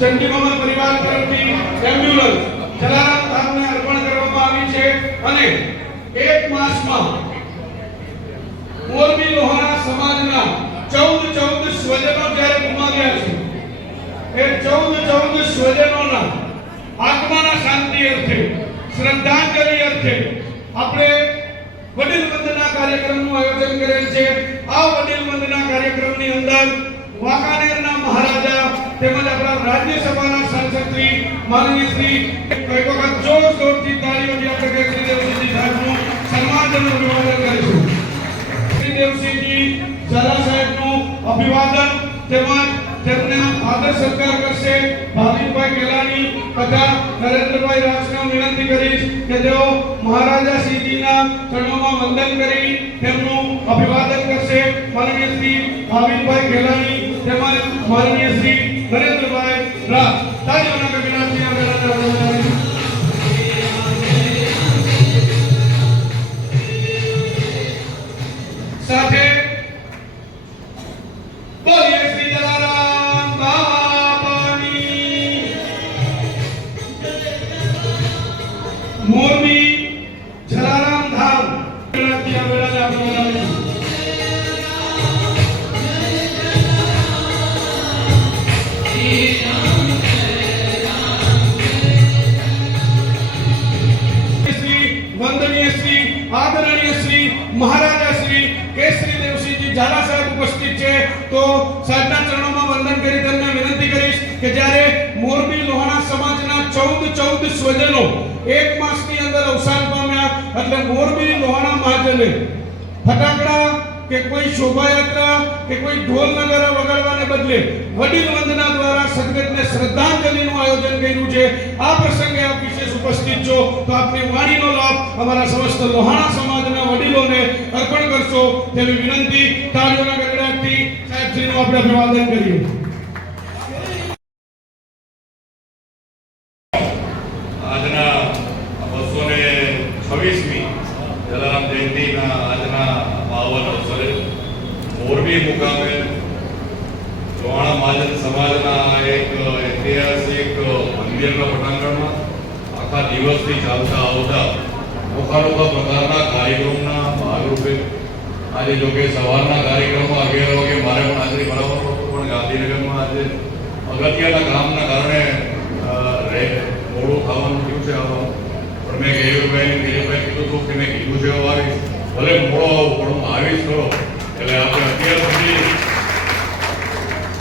ચંડીમામા પરિવાર તરફથી એમ્બ્યુલન્સ જલારામ ધામને અર્પણ કરવામાં આવી છે. અને એક માસમાં મોરબી લોહાણા સમાજના 14 સ્વજનો જ્યારે ગુમાવ્યા છે, એ 14 સ્વજનોના આત્માના શાંતિ અર્થે, શ્રદ્ધાંજલિ અર્થે આપણે વડીલ વંદના કાર્યક્રમનું આયોજન કરેલ છે. આ વડીલ વંદના કાર્યક્રમની અંદર વાંકાનેરના મહારાજા તેમજ આપણા રાજ્યસભાના સાંસદ શ્રી માનનીય શ્રી એક વખત જોરથી તાળીઓથી આપણે શ્રી દેવસિંહજી સાહેબનું સન્માન અને અભિવાદન કરીશું. શ્રી દેવસિંહજી ઝાલા સાહેબનું અભિવાદન તેમજ તેમને આદર સત્કાર કરશે ભાવિકભાઈ ગેલાની તથા નરેન્દ્રભાઈ રાસને વિનંતી કરીશ કે તેઓ મહારાજા શ્રીજીના ચરણોમાં વંદન કરી તેમનું અભિવાદન કરશે. માનનીય શ્રી ભાવિકભાઈ ગેલાની તેમજ માનનીય શ્રી નરેન્દ્રભાઈ રાસ તાળીઓના વિનંતી આપણે સાથે બોલીએ શ્રી જલારામ બાપાની. મોરબી જલારામ ધામ વિનંતી આપણે વંદનીય શ્રી આદરણીય શ્રી મહારાજા શ્રી કેસરી દેવસિંહજી ઝાલા સાહેબ ઉપસ્થિત છે. તો સાહેબના ચરણોમાં વંદન કરી તેમને વિનંતી કરીશ કે જ્યારે મોરબી લોહાણા સમાજના 14 સ્વજનો એક માસની અંદર અવસાન પામ્યા એટલે મોરબી લોહાણા મહાજને ફટાકડા કે કોઈ શોભાયાત્રા કે કોઈ ઢોલ નગારા વગાડવાને બદલે વડીલ વંદના દ્વારા સદગતને શ્રદ્ધાંજલિનું આયોજન કર્યું છે. આ પ્રસંગે આપ વિશેષ ઉપસ્થિત છો તો આપની વાણીનો લાભ અમારા સમસ્ત લોહાણા સમાજના વડીલોને અર્પણ કરશો તેવી વિનંતી. તાળીઓના ગગડાટથી સાહેબશ્રીનું આપણે અભિવાદન કરીએ. આજના 226મી જલારામ જયંતિના આજના પાવન અવસરે મોરબી મુકામે લોહાણા મહાજન સમાજના એક ઐતિહાસિક મંદિરના પટાંગણમાં આખા દિવસથી ચાલતા આવતા અનોખા પ્રકારના કાર્યક્રમના ભાગરૂપે આજે જો કે સવારના કાર્યક્રમમાં 11 વાગે મારે પણ હાજરી બરાબર પણ ગાંધીનગરમાં આજે અગત્યના કામના કારણે મોડું ખાવાનું થયું છે આવવાનું. પણ મેં ગિરીશભાઈ કીધું હતું કે મેં કીધું છે આવીશ ભલે મોડો આવું પણ હું આવીશ ખરો. એટલે આપણે અત્યાર સુધી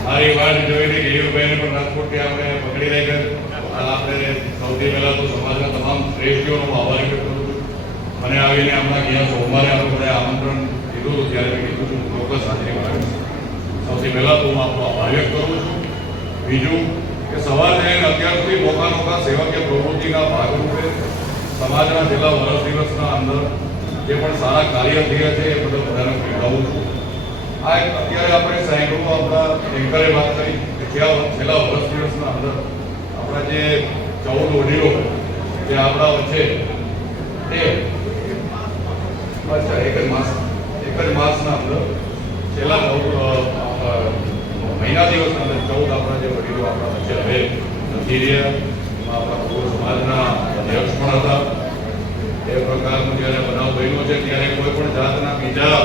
મારી વાત જોઈને ગિરીશભાઈને પણ રાજકોટથી આપણે પકડી રાખ્યા. આપણે સૌથી પહેલાં તો સમાજના તમામ શ્રેષ્ઠીઓનો આભાર વ્યક્ત કરું છું. મને આવીને હમણાં ગયા સોમવારે આપણે બધા આમંત્રણ કીધું હતું ત્યારે મેં કીધું છું ચોક્કસ હાજરીમાં આવીશ. સૌથી પહેલાં તો હું આપણો આભાર વ્યક્ત કરું છું. બીજું કે સવારે અત્યાર સુધી નોખા સેવાકીય પ્રવૃત્તિના ભાગરૂપે સમાજના છેલ્લા વર્ષ દિવસના અંદર જે પણ સારા કાર્ય થયા છે એ બધું બધાને બિરદાવું છું. આ અત્યારે આપણે સાહેબો આપણા એન્કરે વાત કરી કે છેલ્લા વર્ષ દિવસના અંદર આપણા જે 14 વડીલો જે આપણા વચ્ચે તે એક જ માસના અંદર છેલ્લા મહિના દિવસના અંદર 14 આપણા જે વડીલો આપણા વચ્ચે હવે નથી રહ્યા. આપણા પૂર્વ સમાજના અધ્યક્ષ પણ હતા. એ પ્રકારનો જ્યારે બનાવ બન્યો છે ત્યારે કોઈ પણ જાતના બીજા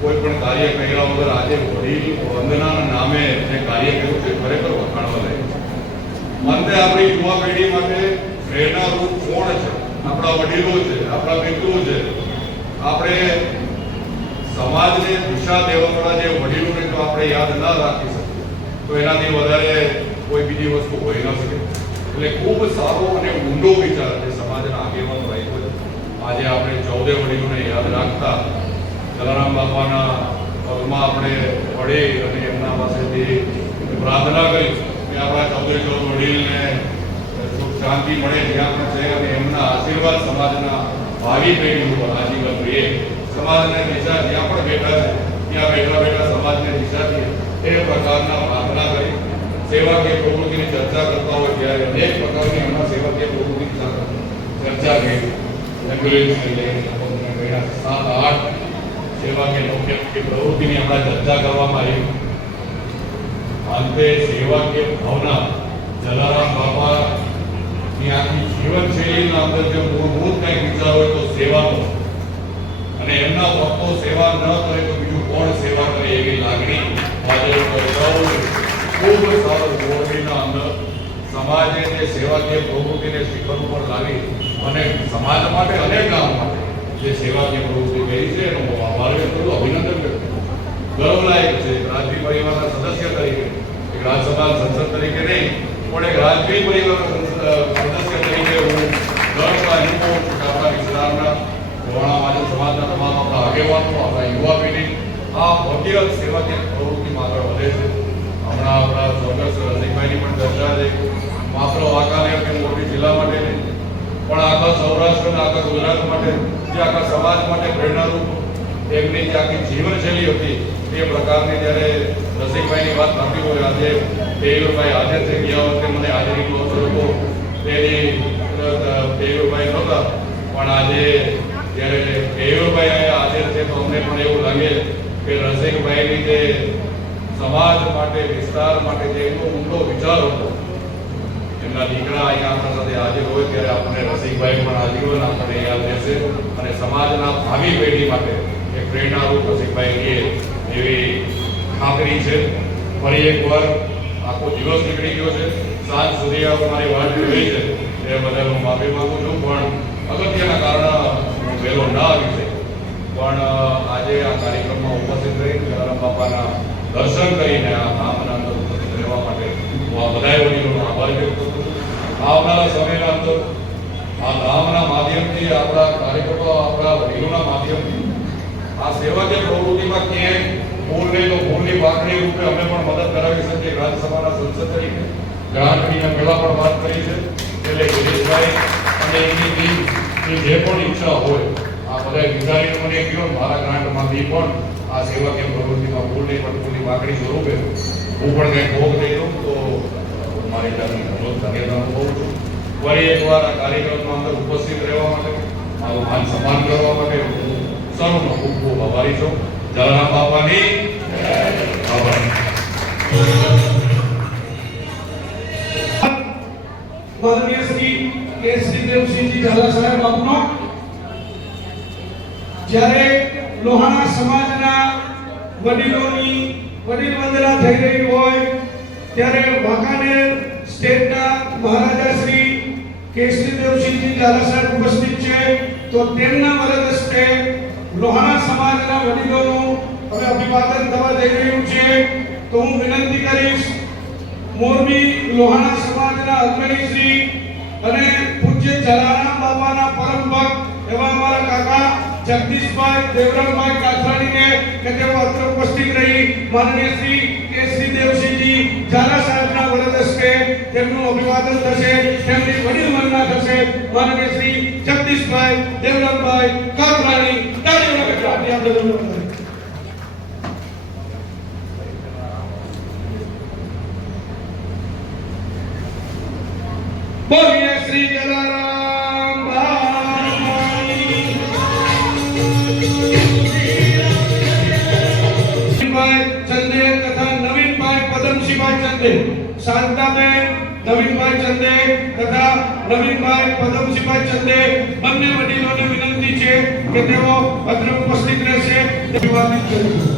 કોઈ પણ કાર્ય કર્યા વગર આજે વડીલ વંદનાના નામે જે કાર્ય કર્યું છે ખરેખર વખાણવા લાયક છે. અંતે આપણી યુવા પેઢી માટે પ્રેરણારૂપ કોણ છે? આપણા વડીલો છે, આપણા મિત્રો છે. આપણે સમાજને દિશા દેવાવાળા જે વડીલોને જો આપણે યાદ ના રાખી શકીએ તો એનાથી વધારે કોઈ બીજી વસ્તુ હોઈ ન શકે. એટલે ખૂબ સારો અને ઊંડો વિચાર જે સમાજના આગેવાનો રાખ્યો છે. આજે આપણે 14 વડીલોને યાદ રાખતા જલારામ બાપાના પગમાં આપણે પડી અને એમના પાસેથી પ્રાર્થના કરી કે આપણા 14 વડીલને સુખ શાંતિ મળે જ્યાં પણ છે અને એમના આશીર્વાદ સમાજના ભાવિ પેઢી ઉપર આજીવન રહે. સમાજને દિશા જ્યાં પણ બેઠા છે ત્યાં બેઠા સમાજને દિશા દે એ પ્રકારના પ્રાર્થના કરી સેવાકીય પ્રવૃત્તિની ચર્ચા કરતા હોય ત્યારે અનેક પ્રકારની એમના સેવાકીય પ્રવૃત્તિની ચર્ચા કરી. એમ્બ્યુલન્સને લઈને 7-8 સેવાકીય લોકપ્રિય પ્રવૃત્તિની હમણાં ચર્ચા કરવામાં આવી. અંતે સેવાકીય ભાવના જલારામ બાપાની આખી જીવનશૈલીના અંદર જે મૂળભૂત કંઈક વિચાર હોય તો સેવાનો અને એમના ભક્તો સેવા ન કરે તો બીજું કોણ સેવા કરે એવી લાગણી આજે ખૂબ સારો મોરબીના અંદર સમાજે જે સેવાકીય પ્રવૃત્તિને શિખર ઉપર લાવી અને સમાજ માટે અને ગામ માટે જે સેવાકીય પ્રવૃત્તિ કરી છે એનો હું આભાર વ્યક્ત કરું, અભિનંદન વ્યક્ત કરું. ગૌરવલાયક છે રાજવી પરિવારના સદસ્ય તરીકે, એક રાજ્યસભા સંસદ તરીકે નહીં પણ એક રાજવી પરિવારના સદસ્ય તરીકે હું ગર્વ અનુભવું છું કે આપણા વિસ્તારના લોહાણા મહાજન સમાજના તમામ આપણા આગેવાનો, આપણા યુવા પેઢી આ ભવ્ય સેવાકીય પ્રવૃત્તિમાં આગળ વધે છે. હમણાં આપણા સ્વર્ગસ્થ રસિકભાઈની પણ ચર્ચા છે. માત્ર વાંકાનેર કે મોરબી જિલ્લા માટે નહીં પણ આખા સૌરાષ્ટ્ર અને આખા ગુજરાત માટે, જે આખા સમાજ માટે પ્રેરણારૂપ એમની જે આખી જીવનશૈલી હતી એ પ્રકારની જ્યારે રસિકભાઈની વાત સાંભળી હોય, આજે દેવીભાઈ હાજર છે. ગયા વખતે મને હાજરીનો અવસર હતો તેની દેવીભાઈ નહોતા, પણ આજે જ્યારે દેવીભાઈ હાજર છે તો અમને પણ એવું લાગે કે રસિકભાઈની જે સમાજ માટે, વિસ્તાર માટે જે એમનો ઊંડો વિચાર હતો, એમના દીકરા અહીંયા આપણા સાથે હાજર હોય ત્યારે આપણને રસિકભાઈ પણ આજીવન આપણને યાદ રહેશે અને સમાજના ભાવિ પેઢી માટે એક પ્રેરણારૂપ રસિકભાઈ એવી ખાતરી છે. ફરી એકવાર આખો દિવસ નીકળી ગયો છે, સાંજ સુધી મારી વાત જોઈ છે એ બદલ હું માફી માંગુ છું, પણ અગત્યના કારણે હું વહેલો ના આવી શક્યો. પણ આજે આ કાર્યક્રમમાં ઉપસ્થિત રહી જલારામ બાપાના દર્શન કરીને આ ધામના અંદર ઉપસ્થિત રહેવા માટે હું આ બધા વડીલોનો આભાર વ્યક્ત કરું છું. આવનારા સમયના અંદર આ ધામના માધ્યમથી, આપણા કાર્યકરો, આપણા વડીલોના માધ્યમથી આ સેવાકીય પ્રવૃત્તિમાં ક્યાંય ભૂલ નહીં તો ભૂલની વાકડી રૂપે અમે પણ મદદ કરાવી શકીએ. રાજ્યસભાના સંસદ તરીકે ગ્રાન્ટની પહેલા પણ વાત કરી છે, એટલે ગિરીશભાઈ અને એમની ટીમ જે પણ ઈચ્છા હોય આ બધા વિચારીને મને કહો, મારા ગ્રાન્ટમાંથી પણ આ સેવાકીય પ્રવૃત્તિમાં ભૂલ નહીં પણ ભૂલની વાકડી સ્વરૂપે હું પણ કંઈક ભોગ લઈ લઉં તો મારી જાતની ધન્યતા અનુભવું છું. ફરી એકવાર આ કાર્યક્રમમાં અંદર ઉપસ્થિત રહેવા માટે, મારું માન સન્માન કરવા માટે હું સૌનો ખૂબ ખૂબ આભારી છું. જલારામ બાપાની આભાર. માનનીય શ્રી કેસરી દેવસિંહજી ઝાલા સાહેબ આપનો જ્યારે લોહાણા સમાજના વડીલોની વડીલ વંદના થઈ રહી હોય ત્યારે વાંકાનેર સ્ટેટના મહારાજા શ્રી કેસરી દેવસિંહજી ઝાલા સાહેબ ઉપસ્થિત છે, તો તેમના વરદ હસ્તે લોહાણા સમાજના વડીલોનું હવે અભિવાદન થવા જઈ રહ્યું છે. તો હું વિનંતી કરીશ મોરબી લોહાણા સમાજના અગ્રણી શ્રી અને પૂજ્ય જલારામ બાપાના પરમ ભક્ત એવા અમારા કાકા જગદીશભાઈ દેવરામભાઈ કાથરાણીને કે તેઓ અત્રે ઉપસ્થિત રહી માનનીય શ્રી કેસરી દેવસિંહજી ઝાલા સાહેબના વરદ હસ્તે તેમનું અભિવાદન થશે, તેમની વડીલ વંદના થશે. માનનીય શ્રી જગદીશભાઈ દેવરામભાઈ કાથરાણી તાળીઓના ગગડાટથી આપણે ધન્યવાદ. બોલીએ શ્રી જલારામ બાપાની. નવીનભાઈ ચંદે તથા નવીનભાઈ પદમસિંહભાઈ ચંદે, શાંતાબેન નવીનભાઈ ચંદે તથા નવીનભાઈ પદમસિંહભાઈ ચંદે બંને વડીલોને વિનંતી છે કે તેઓ અત્રે ઉપસ્થિત રહેશે. અભિવાદિત કરીશું.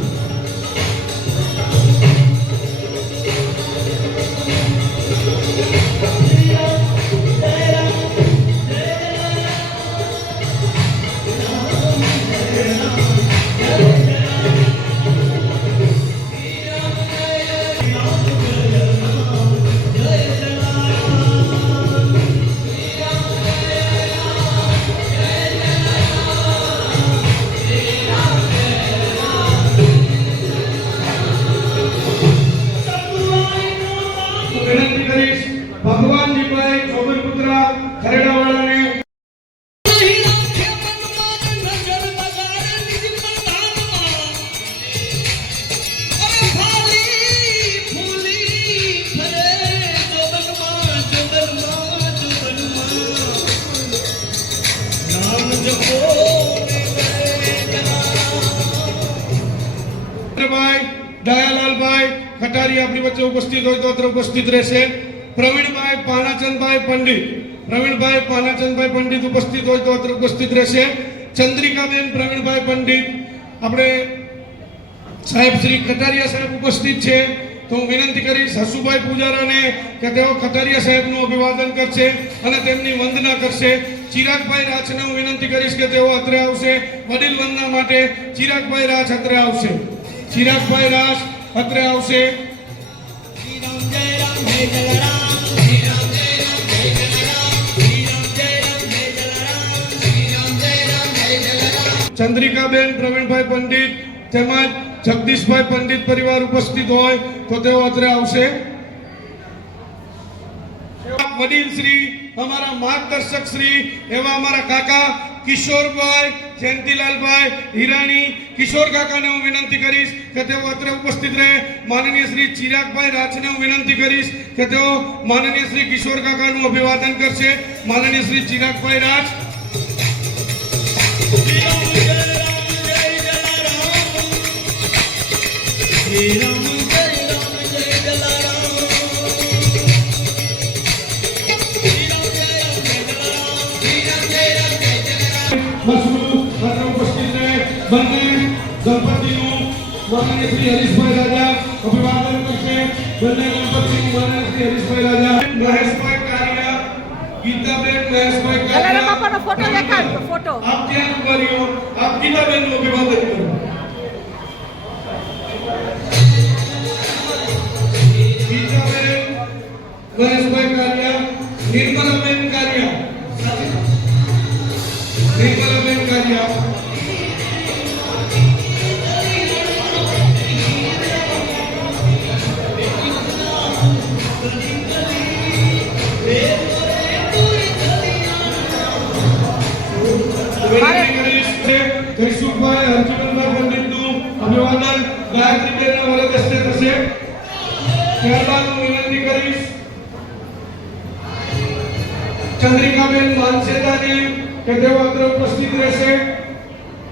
વિનંતી કરીશ ભગવાનજીભાઈ ચોબઈપુત્રા ખરેડાવાળાને. દયાલાલભાઈ ખટારી આપણી વચ્ચે ઉપસ્થિત હોય તો અત્રે ઉપસ્થિત રહેશે. પ્રવીણભાઈ પાનાચંદભાઈ પંડિત, પ્રવીણભાઈ પાનાચંદભાઈ પંડિત ઉપસ્થિત હોય તો અત્રે ઉપસ્થિત રહેશે. ચંદ્રિકાબેન પ્રવીણભાઈ પંડિત, આપણે સાહેબ શ્રી કટારિયા સાહેબ ઉપસ્થિત છે, તો હું વિનંતી કરીશ હસુભાઈ પૂજારાને કે તેઓ કટારિયા સાહેબનું અભિવાદન કરશે અને તેમની વંદના કરશે. ચિરાગભાઈ રાછને હું વિનંતી કરીશ કે તેઓ અત્રે આવશે. વડીલ વંદના માટે ચિરાગભાઈ રાછ અત્રે આવશે. ચિરાગભાઈ રાછ અત્રે આવશે. ચંદ્રિકાબેન પ્રવીણભાઈ પંડિત તેમજ જગદીશભાઈ પંડિત પરિવાર ઉપસ્થિત હોય તો તેઓ અત્રે આવશે. વડીલ શ્રી, અમારા માર્ગદર્શક શ્રી એવા અમારા કાકા કિશોરભાઈ જયંતિલાલભાઈ હિરાણી, કિશોર કાકાને હું વિનંતી કરીશ કે તેઓ અત્રે ઉપસ્થિત રહે. માનનીય શ્રી ચિરાગભાઈ રાછને હું વિનંતી કરીશ કે તેઓ માનનીય શ્રી કિશોર કાકાનું અભિવાદન કરશે. માનનીય શ્રી ચિરાગભાઈ રાછ. ઉપસ્થિત રહે. બંને ગણપતિનું માનનીય શ્રી હરીશભાઈ રાજા અભિવાદન કરશે. બંને ગણપતિનું માનનીય શ્રી હરીશભાઈ રાજા. મહેશભાઈ કારિયા, ગીતાબેન મહેશભાઈ જલારામ બાપાનો ફોટો દેખાડો, ફોટો. આપ ત્યાં ઉભા રહ્યો. આપ ગીતાબેનનું અભિવાદન કરો. ગીતાબેન મહેશભાઈ કારિયા, નિર્મલાબેન કારિયા, નિર્મલાબેન કારિયા. જયસુખભાઈ હરચંદનભાઈ પંડિતનું અભિવાદન ગાયત્રીબેનના વરદ હસ્તે થશે. ત્યારબાદ હું વિનંતી કરીશ ચંદ્રિકાબેન માનસેતાને કે તેઓ અત્રે ઉપસ્થિત રહેશે.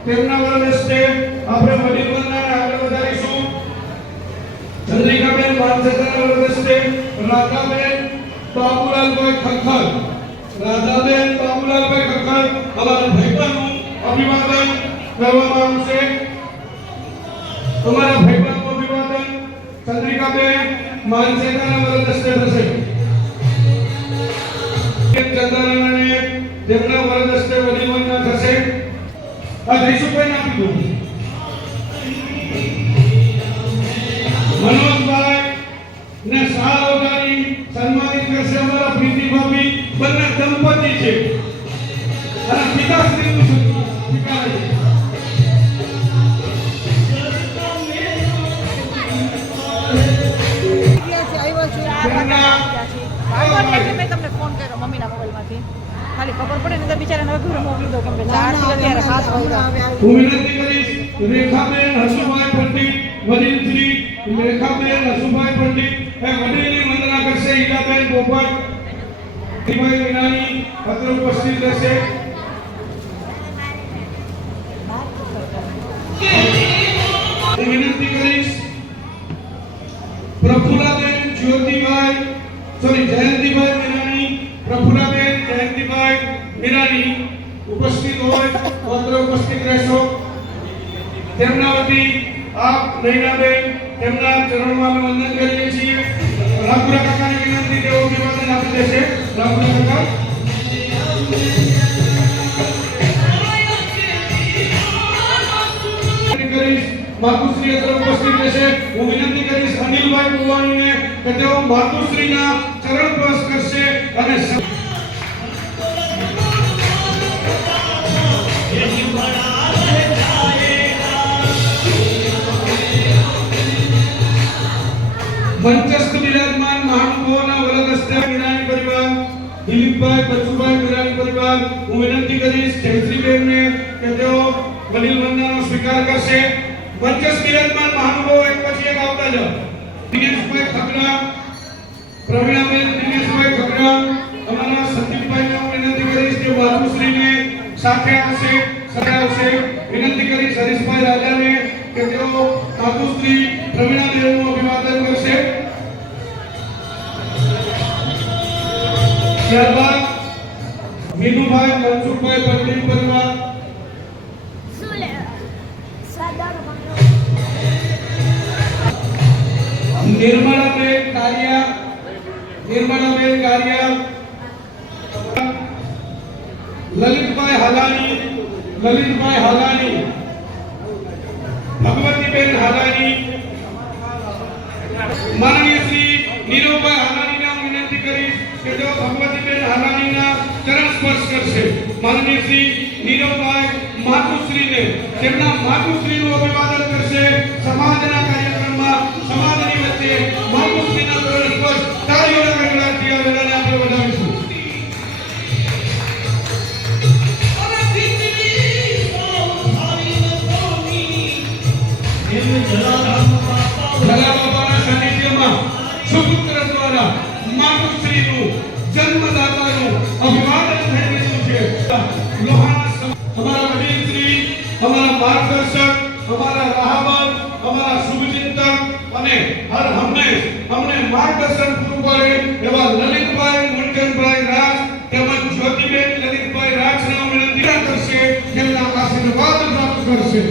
તેમના વરદ હસ્તે આપણે વડીલ વંદનાને આગળ વધારીશું. ચંદ્રિકાબેન માનસેતાના વરદ હસ્તે રાધાબેન બાબુલાલભાઈ ખખર, રાધાબેન બાબુલાલભાઈ ખખર અમારા ભાઈબંધનું અભિવાદન કરવામાં આવશે. તમારા ભાઈબંધનું અભિવાદન ચંદ્રિકાબેન માનસેતાના વરદ હસ્તે થશે. ચંદ્રારાયણને તેમના વરદ હસ્તે વડીલ વંદના થશે. આ જયસુખભાઈને આપી દો. મનોજભાઈ ને શાલ ઓગાળી સન્માનિત કરશે અમારા પ્રીતિ ભાભી. બંને દંપતી છે અને પિતાશ્રીનું સ્વીકારે છે. મેં તમને ફોન કર્યો મમ્મીના મોબાઈલમાંથી. ખાલી ખબર પડે ને તો બિચારાને અઘરું મોકલી દો, કેમ કે 4 થી અત્યારે 7 વાગ્યા. હું વિનંતી કરીશ રેખાબેન હસુભાઈ પંડિત, વડીલ શ્રી રેખાબેન હસુભાઈ પંડિત એ વડીલની વંદના કરશે. ઈલાબેન પોપટ, ભાઈ વિનાની અત્રે ઉપસ્થિત રહેશે. હું વિનંતી કરીશ પ્રફુલ્લાબેન જ્યોતિભાઈ જયંતિભાઈ મીરાણી, પ્રફુલ્લાબેન જયંતિભાઈ મીરાણી ઉપસ્થિત હોય તો અત્રે ઉપસ્થિત રહેશો. તેમના વતી આપ નૈનાબેન તેમના ચરણમાં અમે વંદન કરીએ છીએ. રામપુરા કાકાની વિનંતી તેઓ અભિવાદન આપી દેશે. રામપુરા કાકા. માતુશ્રી અત્રે ઉપસ્થિત રહેશે. હું વિનંતી કરીશ અનિલભાઈ કુવાણીને કે તેઓ માતુશ્રીના ચરણ સ્પર્શ કરશે અને મંચસ્થ બિરાજમાન મહાનુભાવોના વરદ હસ્તે મીરાણી પરિવાર, દિલીપભાઈ બચુભાઈ મીરાણી પરિવાર, હું વિનંતી કરીશ જયશ્રીબેનને કે તેઓ વડીલ વંદનાનો સ્વીકાર કરશે. મંચસ્થ બિરાજમાન મહાનુભાવો એક પછી એક આવતા જાઓ. દિનેશભાઈ ખગડા, પ્રવીણાબેન દિનેશભાઈ ખગડા, અમારા સંદીપભાઈને હું વિનંતી કરીશ કે માતુશ્રીને સાથે આવશે. વિનંતી કરીશ હરીશભાઈ રાજાને કે તેઓ માતુશ્રી પ્રવીણાબેનનું અભિવાદન કરશે. ત્યારબાદ મીનુભાઈ મનસુખભાઈ પંડિત પરિવાર, નિર્મલાબેન કારિયા, લલિતભાઈ હાલાણી, લલિતભાઈ હાલાણી, ભગવતીબેન હાલાણી, માનનીય શ્રી નીરવભાઈ હાલાણીને હું વિનંતી કરીશ કે તેઓ ભગવતીબેન હાલાણીના ચરણ સ્પર્શ કરશે. માનનીય શ્રી નીરવભાઈ માતુશ્રીને તેમના માતુશ્રીનું અભિવાદન કરશે. સમાજના કાર્યક્રમમાં સમાજની વચ્ચે માતુશ્રીના ચરણ સ્પર્શ તાળીઓના ગણગણાટથી આ વેળાને આપણે વધાવીશું. જલારામ બાપાના સાનિધ્યમાં સુપુત્ર દ્વારા માતુશ્રીનું જન્મદાતાનું અભિવાદન થઈ રહ્યું છે. લોહાણા અમારા વડીલ શ્રી, અમારા માર્ગદર્શક, અમારા રાહબર, અમારા શુભચિંતક અને હર હંમેશ અમને માર્ગદર્શન પૂરું પાડે એવા લલિતભાઈ મુંજનભાઈ રાજ તેમજ જ્યોતિબેન લલિતભાઈ રાજને વિનંતી કરશે, જેમના આશીર્વાદ પ્રાપ્ત કરશે.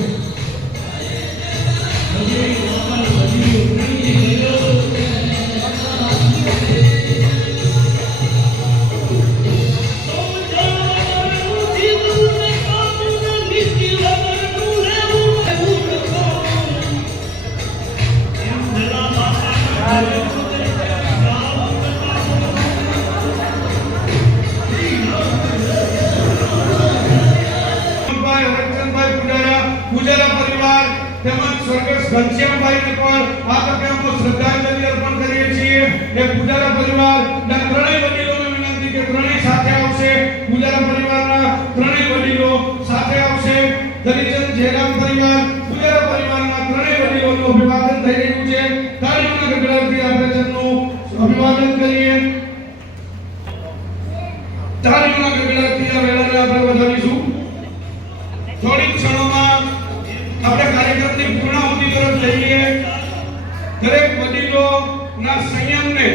પૂજારા પરિવાર તેમજ સ્વર્ગસ્થ ઘનશ્યામભાઈને પણ આ તકે અમે શ્રદ્ધાંજલિ અર્પણ કરીએ છીએ. એ પૂજારા પરિવારના ત્રણેય વડીલોને વિનંતી કે ત્રણેય સાથે આવશે. પૂજારા પરિવારના ત્રણેય વડીલો સાથે આવશે. દલિતચંદ જયરામ પરિવાર, પૂજારા પરિવારના ત્રણેય વડીલોનું અભિવાદન થઈ રહ્યું છે. તાળીઓના ગગડાટથી આપણે તેમનું અભિવાદન કરીએ. તાળીઓના ગગડાટથી આ વેળાને આપણે વધાવીશું. થોડી ક્ષણોમાં આપણે કાર્યક્રમની પૂર્ણાહુતિ તરફ જઈએ. દરેક વડીલોના સંયમને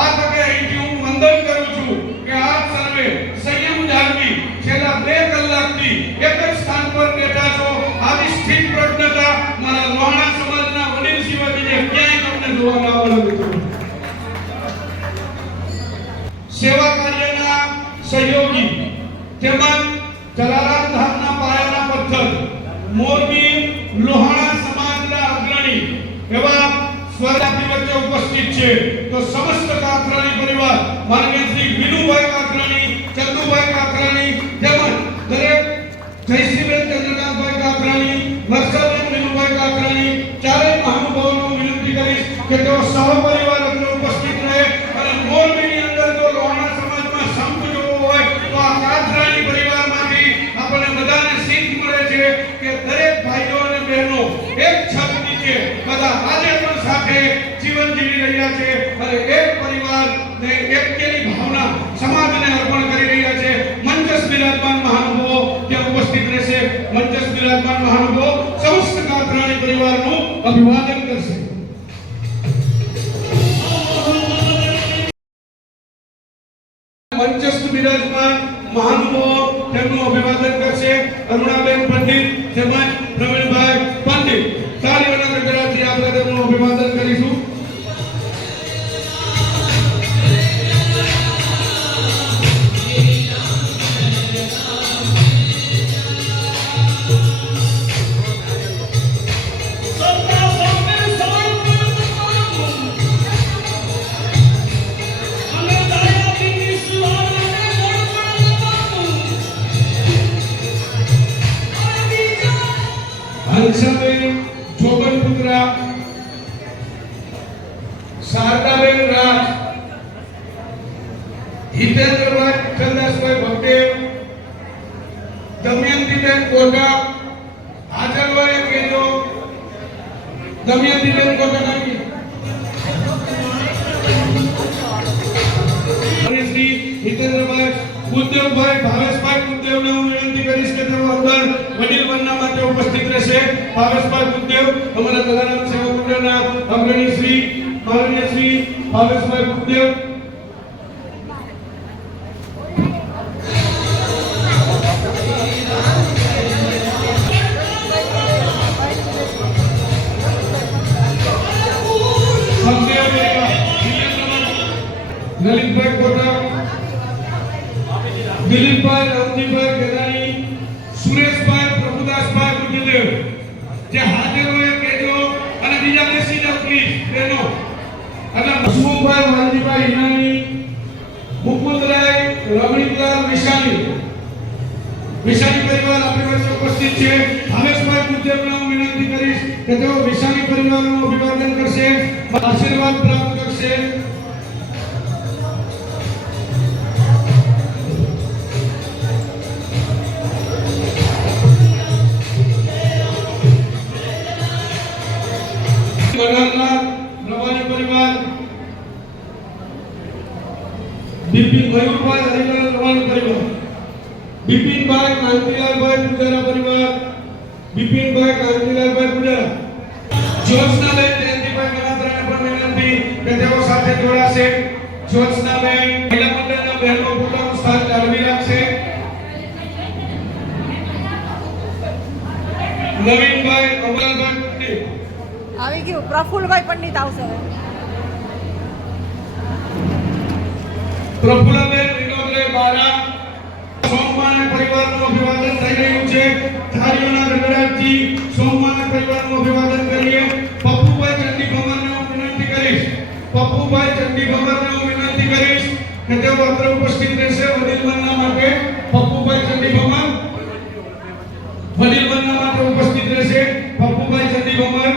આ તકે અહીંથી હું વંદન કરું છું કે આપ સર્વે સંયમ જાળવી છેલ્લા 2 કલાકથી એક જ સ્થાન પર બેઠા છો. આવી સ્થિત પ્રજ્ઞતા મારા લોહાણા સમાજના વડીલ સિવાય બીજે ક્યાંય તમને જોવા ના મળે મિત્રો. સેવા કાર્યના સહયોગી તેમજ જલારામ ધામના પાયાના પથ્થર મોરબી લોહાણા સમાજના અગ્રણી એવા સ્વરાજની વચ્ચે ઉપસ્થિત છે. તો સમસ્ત કાકરાણી પરિવાર માનનીય શ્રી વિનુભાઈ કાકરાણી, ચંદુભાઈ કાકરાણી તેમજ દરેક જયશ્રીબેન ચંદ્રકાંતભાઈ કાકરાણી, વર્ષાબેન વિનુભાઈ કાકરાણી ચારેય મહાનુભાવોને વિનંતી કરીશ કે તેઓ સહપરિવાર અંદર ઉપસ્થિત રહે. અને મોરબીની અંદર જો લોહાણા સમાજમાં સંપ જોવો હોય તો આ કાકરાણી પરિવારમાંથી આપણને બધાને શીખ મળે છે કે દરેક ભાઈઓ અને બહેનો એક છત નીચે બધા આજે પણ સાથે જીવન જીવી રહ્યા છે અને એક પરિવાર ને એકતાની ભાવના સમાજને અર્પણ કરી રહ્યા છે. મંચસ્થ બિરાજમાન મહાનુભાવો ત્યાં ઉપસ્થિત રહેશે. મંચસ્થ બિરાજમાન મહાનુભાવો સમસ્ત કાકરાણી પરિવારનું અભિવાદન કરશે. મંચસ્થ બિરાજમાન મહાનુભાવો તેમનું અભિવાદન કરશે. અરુણાબેન પંડિત તેમજ પ્રવીણભાઈ પંડિત તાળીઓના ગગડાટથી આપણે તેમનું અભિવાદન કરીશું. હંસાબેન જોગનપુત્રા, શારદાબેન રાજ, હિતેન્દ્રભાઈ ચંદ્રદાસભાઈ ભગદેવ, દમયંતીબેન કોટા હાજર હોય કહેજો. દમયંતીબેન કોટા નાખી અને શ્રી હિતેન્દ્રભાઈ બુદ્ધદેવભાઈ ભાવેશભાઈ બુદ્ધદેવને હું વિનંતી કરીશ કે તેઓ અંદર વડીલ વંદના માટે ઉપસ્થિત રહેશે. ભાવેશભાઈ બુદ્ધદેવ અમારા જલારામ સેવા મંડળના અગ્રણી શ્રી માનનીય શ્રી ભાવેશભાઈ બુદ્ધદેવ. લલિતભાઈ કોટા, દિલીપભાઈ રામજીભાઈ ગેરાણી, સુરેશભાઈ પ્રભુદાસભાઈ ગુજરેલ જે હાજર હોય કહેજો અને બીજા બેસી જાઓ પ્લીઝ બહેનો. એટલે હસમુખભાઈ વાલજીભાઈ હિનાણી, મુકુંદરાય રમણીકલાલ વિશાલી પરિવાર આપણી વચ્ચે ઉપસ્થિત છે. ભાવેશભાઈ ગુજરને હું વિનંતી કરીશ કે તેઓ વિશાલી પરિવારનું અભિવાદન કરશે, આશીર્વાદ પ્રાપ્ત કરશે. મનોહરલાલ રવાની પરિવાર, બિપિન મયુરભાઈ હરિલાલ રવાની પરિવાર, બિપિનભાઈ કાંતિલાલભાઈ પૂજારા પરિવાર, બિપિનભાઈ કાંતિલાલભાઈ પૂજારા, જ્યોત્સનાબેન જયંતિભાઈ ગણાત્રાને પણ વિનંતી કે તેઓ સાથે જોડાશે. જ્યોત્સનાબેન મહિલા મંડળના બહેનો પોતાનું સ્થાન જાળવી રાખશે. નવીનભાઈ અમલાલભાઈ પંડિત, આવી ગયું પ્રફુલભાઈ પંડિત આવશે. પ્રફુલ્લબેન વિનોદભાઈ બારા, સોમમાના પરિવારનું અભિવાદન થઈ રહ્યું છે. થાળીઓના ગણરાજજી સોમમાના પરિવારનું અભિવાદન કરીએ. પપ્પુભાઈ ચંડી ભમરને હું વિનંતી કરીશ, પપ્પુભાઈ ચંડી ભમરને હું વિનંતી કરીશ કે તેઓ અત્રે ઉપસ્થિત રહેશે વડીલમનના માટે. પપ્પુભાઈ ચંડી ભમર વડીલમનના માટે ઉપસ્થિત રહેશે. પપ્પુભાઈ ચંડી ભમર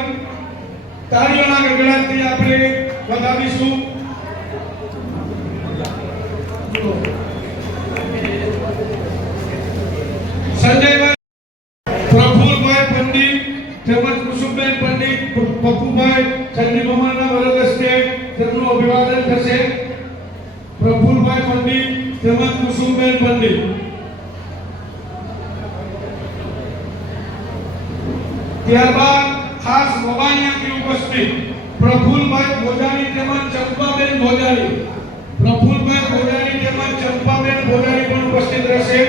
તાળીઓના ગણરાજથી આપણે વધાવીશું. સંજયભાઈ પ્રફુલભાઈ પંડિત તેમજ કુસુમબેન પંડિત પપ્પુભાઈ ચંડી ભમરના વરદ હસ્તે તેમનું અભિવાદન થશે. પ્રફુલભાઈ પંડિત તેમજ કુસુમબેન પંડિત. ત્યારબાદ ખાસ મોબાઈલથી ઉપસ્થિત પ્રફુલભાઈ ભોજાણી તેમજ ચંપાબેન ભોજાણી, પ્રફુલભાઈ ભોજાણી તેમજ ચંપાબેન ભોજાણી પણ ઉપસ્થિત રહેશે.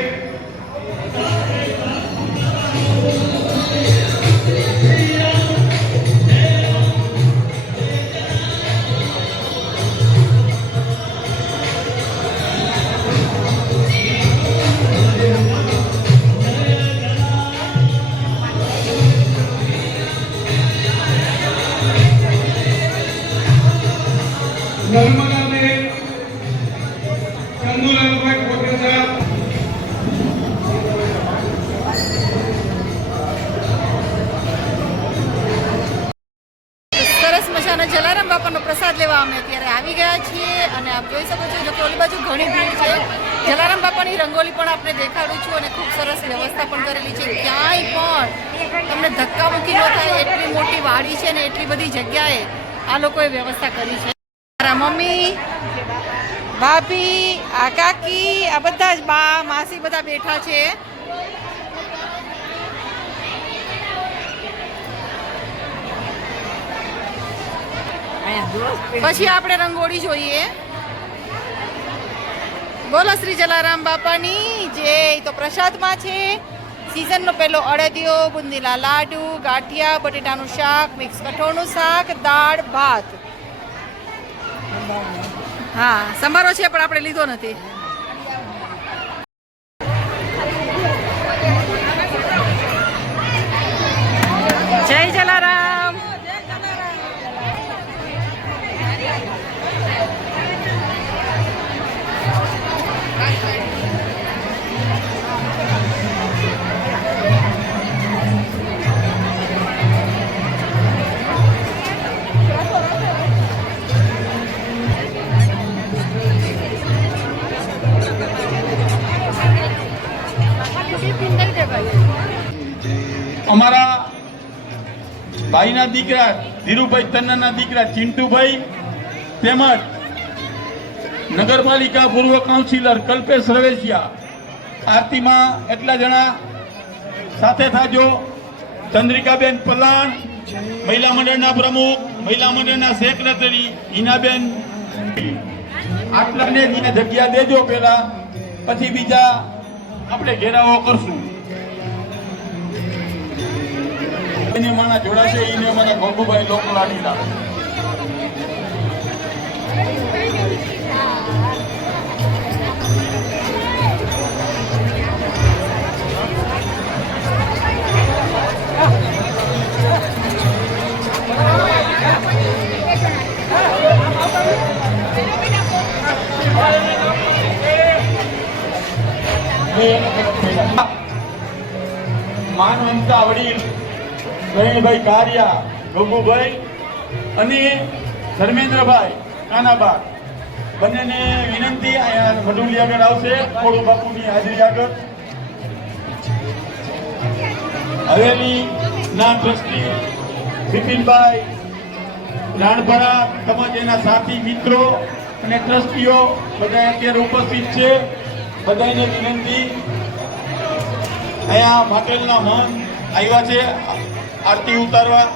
નર્મદાબેન ચંદુલાલભાઈ કોટેચા, સરસ મજાના જલારામ બાપાનો પ્રસાદ લેવા અમે અત્યારે આવી ગયા છીએ અને આપ જોઈ શકો છો કે ઓલી બાજુ ઘણી ભીડ છે. જલારામ બાપાની રંગોલી પણ આપણે દેખાડું છું અને ખૂબ સરસ વ્યવસ્થા પણ કરેલી છે. ક્યાંય પણ તમને ધક્કા મૂકી ન થાય એટલી મોટી વાડી છે ને એટલી બધી જગ્યાએ આ લોકોએ વ્યવસ્થા કરી છે. મારા મમ્મી, ભાભી, આ કાકી, આ બધા જ બા માસી બધા બેઠા છે. પછી આપણે રંગોળી જોઈએ. બોલો શ્રી જલારામ બાપાની જય. તો પ્રસાદમાં છે સીઝનનો પહેલો અડદિયો, બુંદીના લાડુ, ગાંઠિયા, બટેટાનું શાક, મિક્સ કઠોળનું શાક, દાળ, ભાત. હા સંભારો છે પણ આપણે લીધો નથી. જય જલારામ. અમારા ભાઈના દીકરા ધીરુભાઈ તન્નાના દીકરા ચિંટુભાઈ તેમજ નગરપાલિકા પૂર્વ કાઉન્સિલર કલ્પેશ રવેશિયા આરતીમાં એટલા જણા સાથે થાજો. ચંદ્રિકાબેન પલાણ, મહિલા મંડળના પ્રમુખ, મહિલા મંડળના સેક્રેટરી હિનાબેન, આટલાને જગ્યા દેજો પેલા, પછી બીજા આપણે ઘેરાવો કરશું. માણા જોડાશે એને અમારા ગોગુભાઈ લોકલાડીલા. માનવંતા વડીલ પ્રવીણભાઈ કારિયા, ગોગુભાઈ અને ધર્મેન્દ્રભાઈ કાનાબા બંનેને વિનંતી અહીંયા વડુલી આગળ આવશે ખોડુ બાપુની હાજરી આગળ. હવેલીના ટ્રસ્ટી બિપિનભાઈ રાણભરા તેમજ એના સાથી મિત્રો અને ટ્રસ્ટીઓ બધા અત્યારે ઉપસ્થિત છે. બધાને વિનંતી, અહીંયા પાટેલના મહંત આવ્યા છે આરતી ઉતારવા.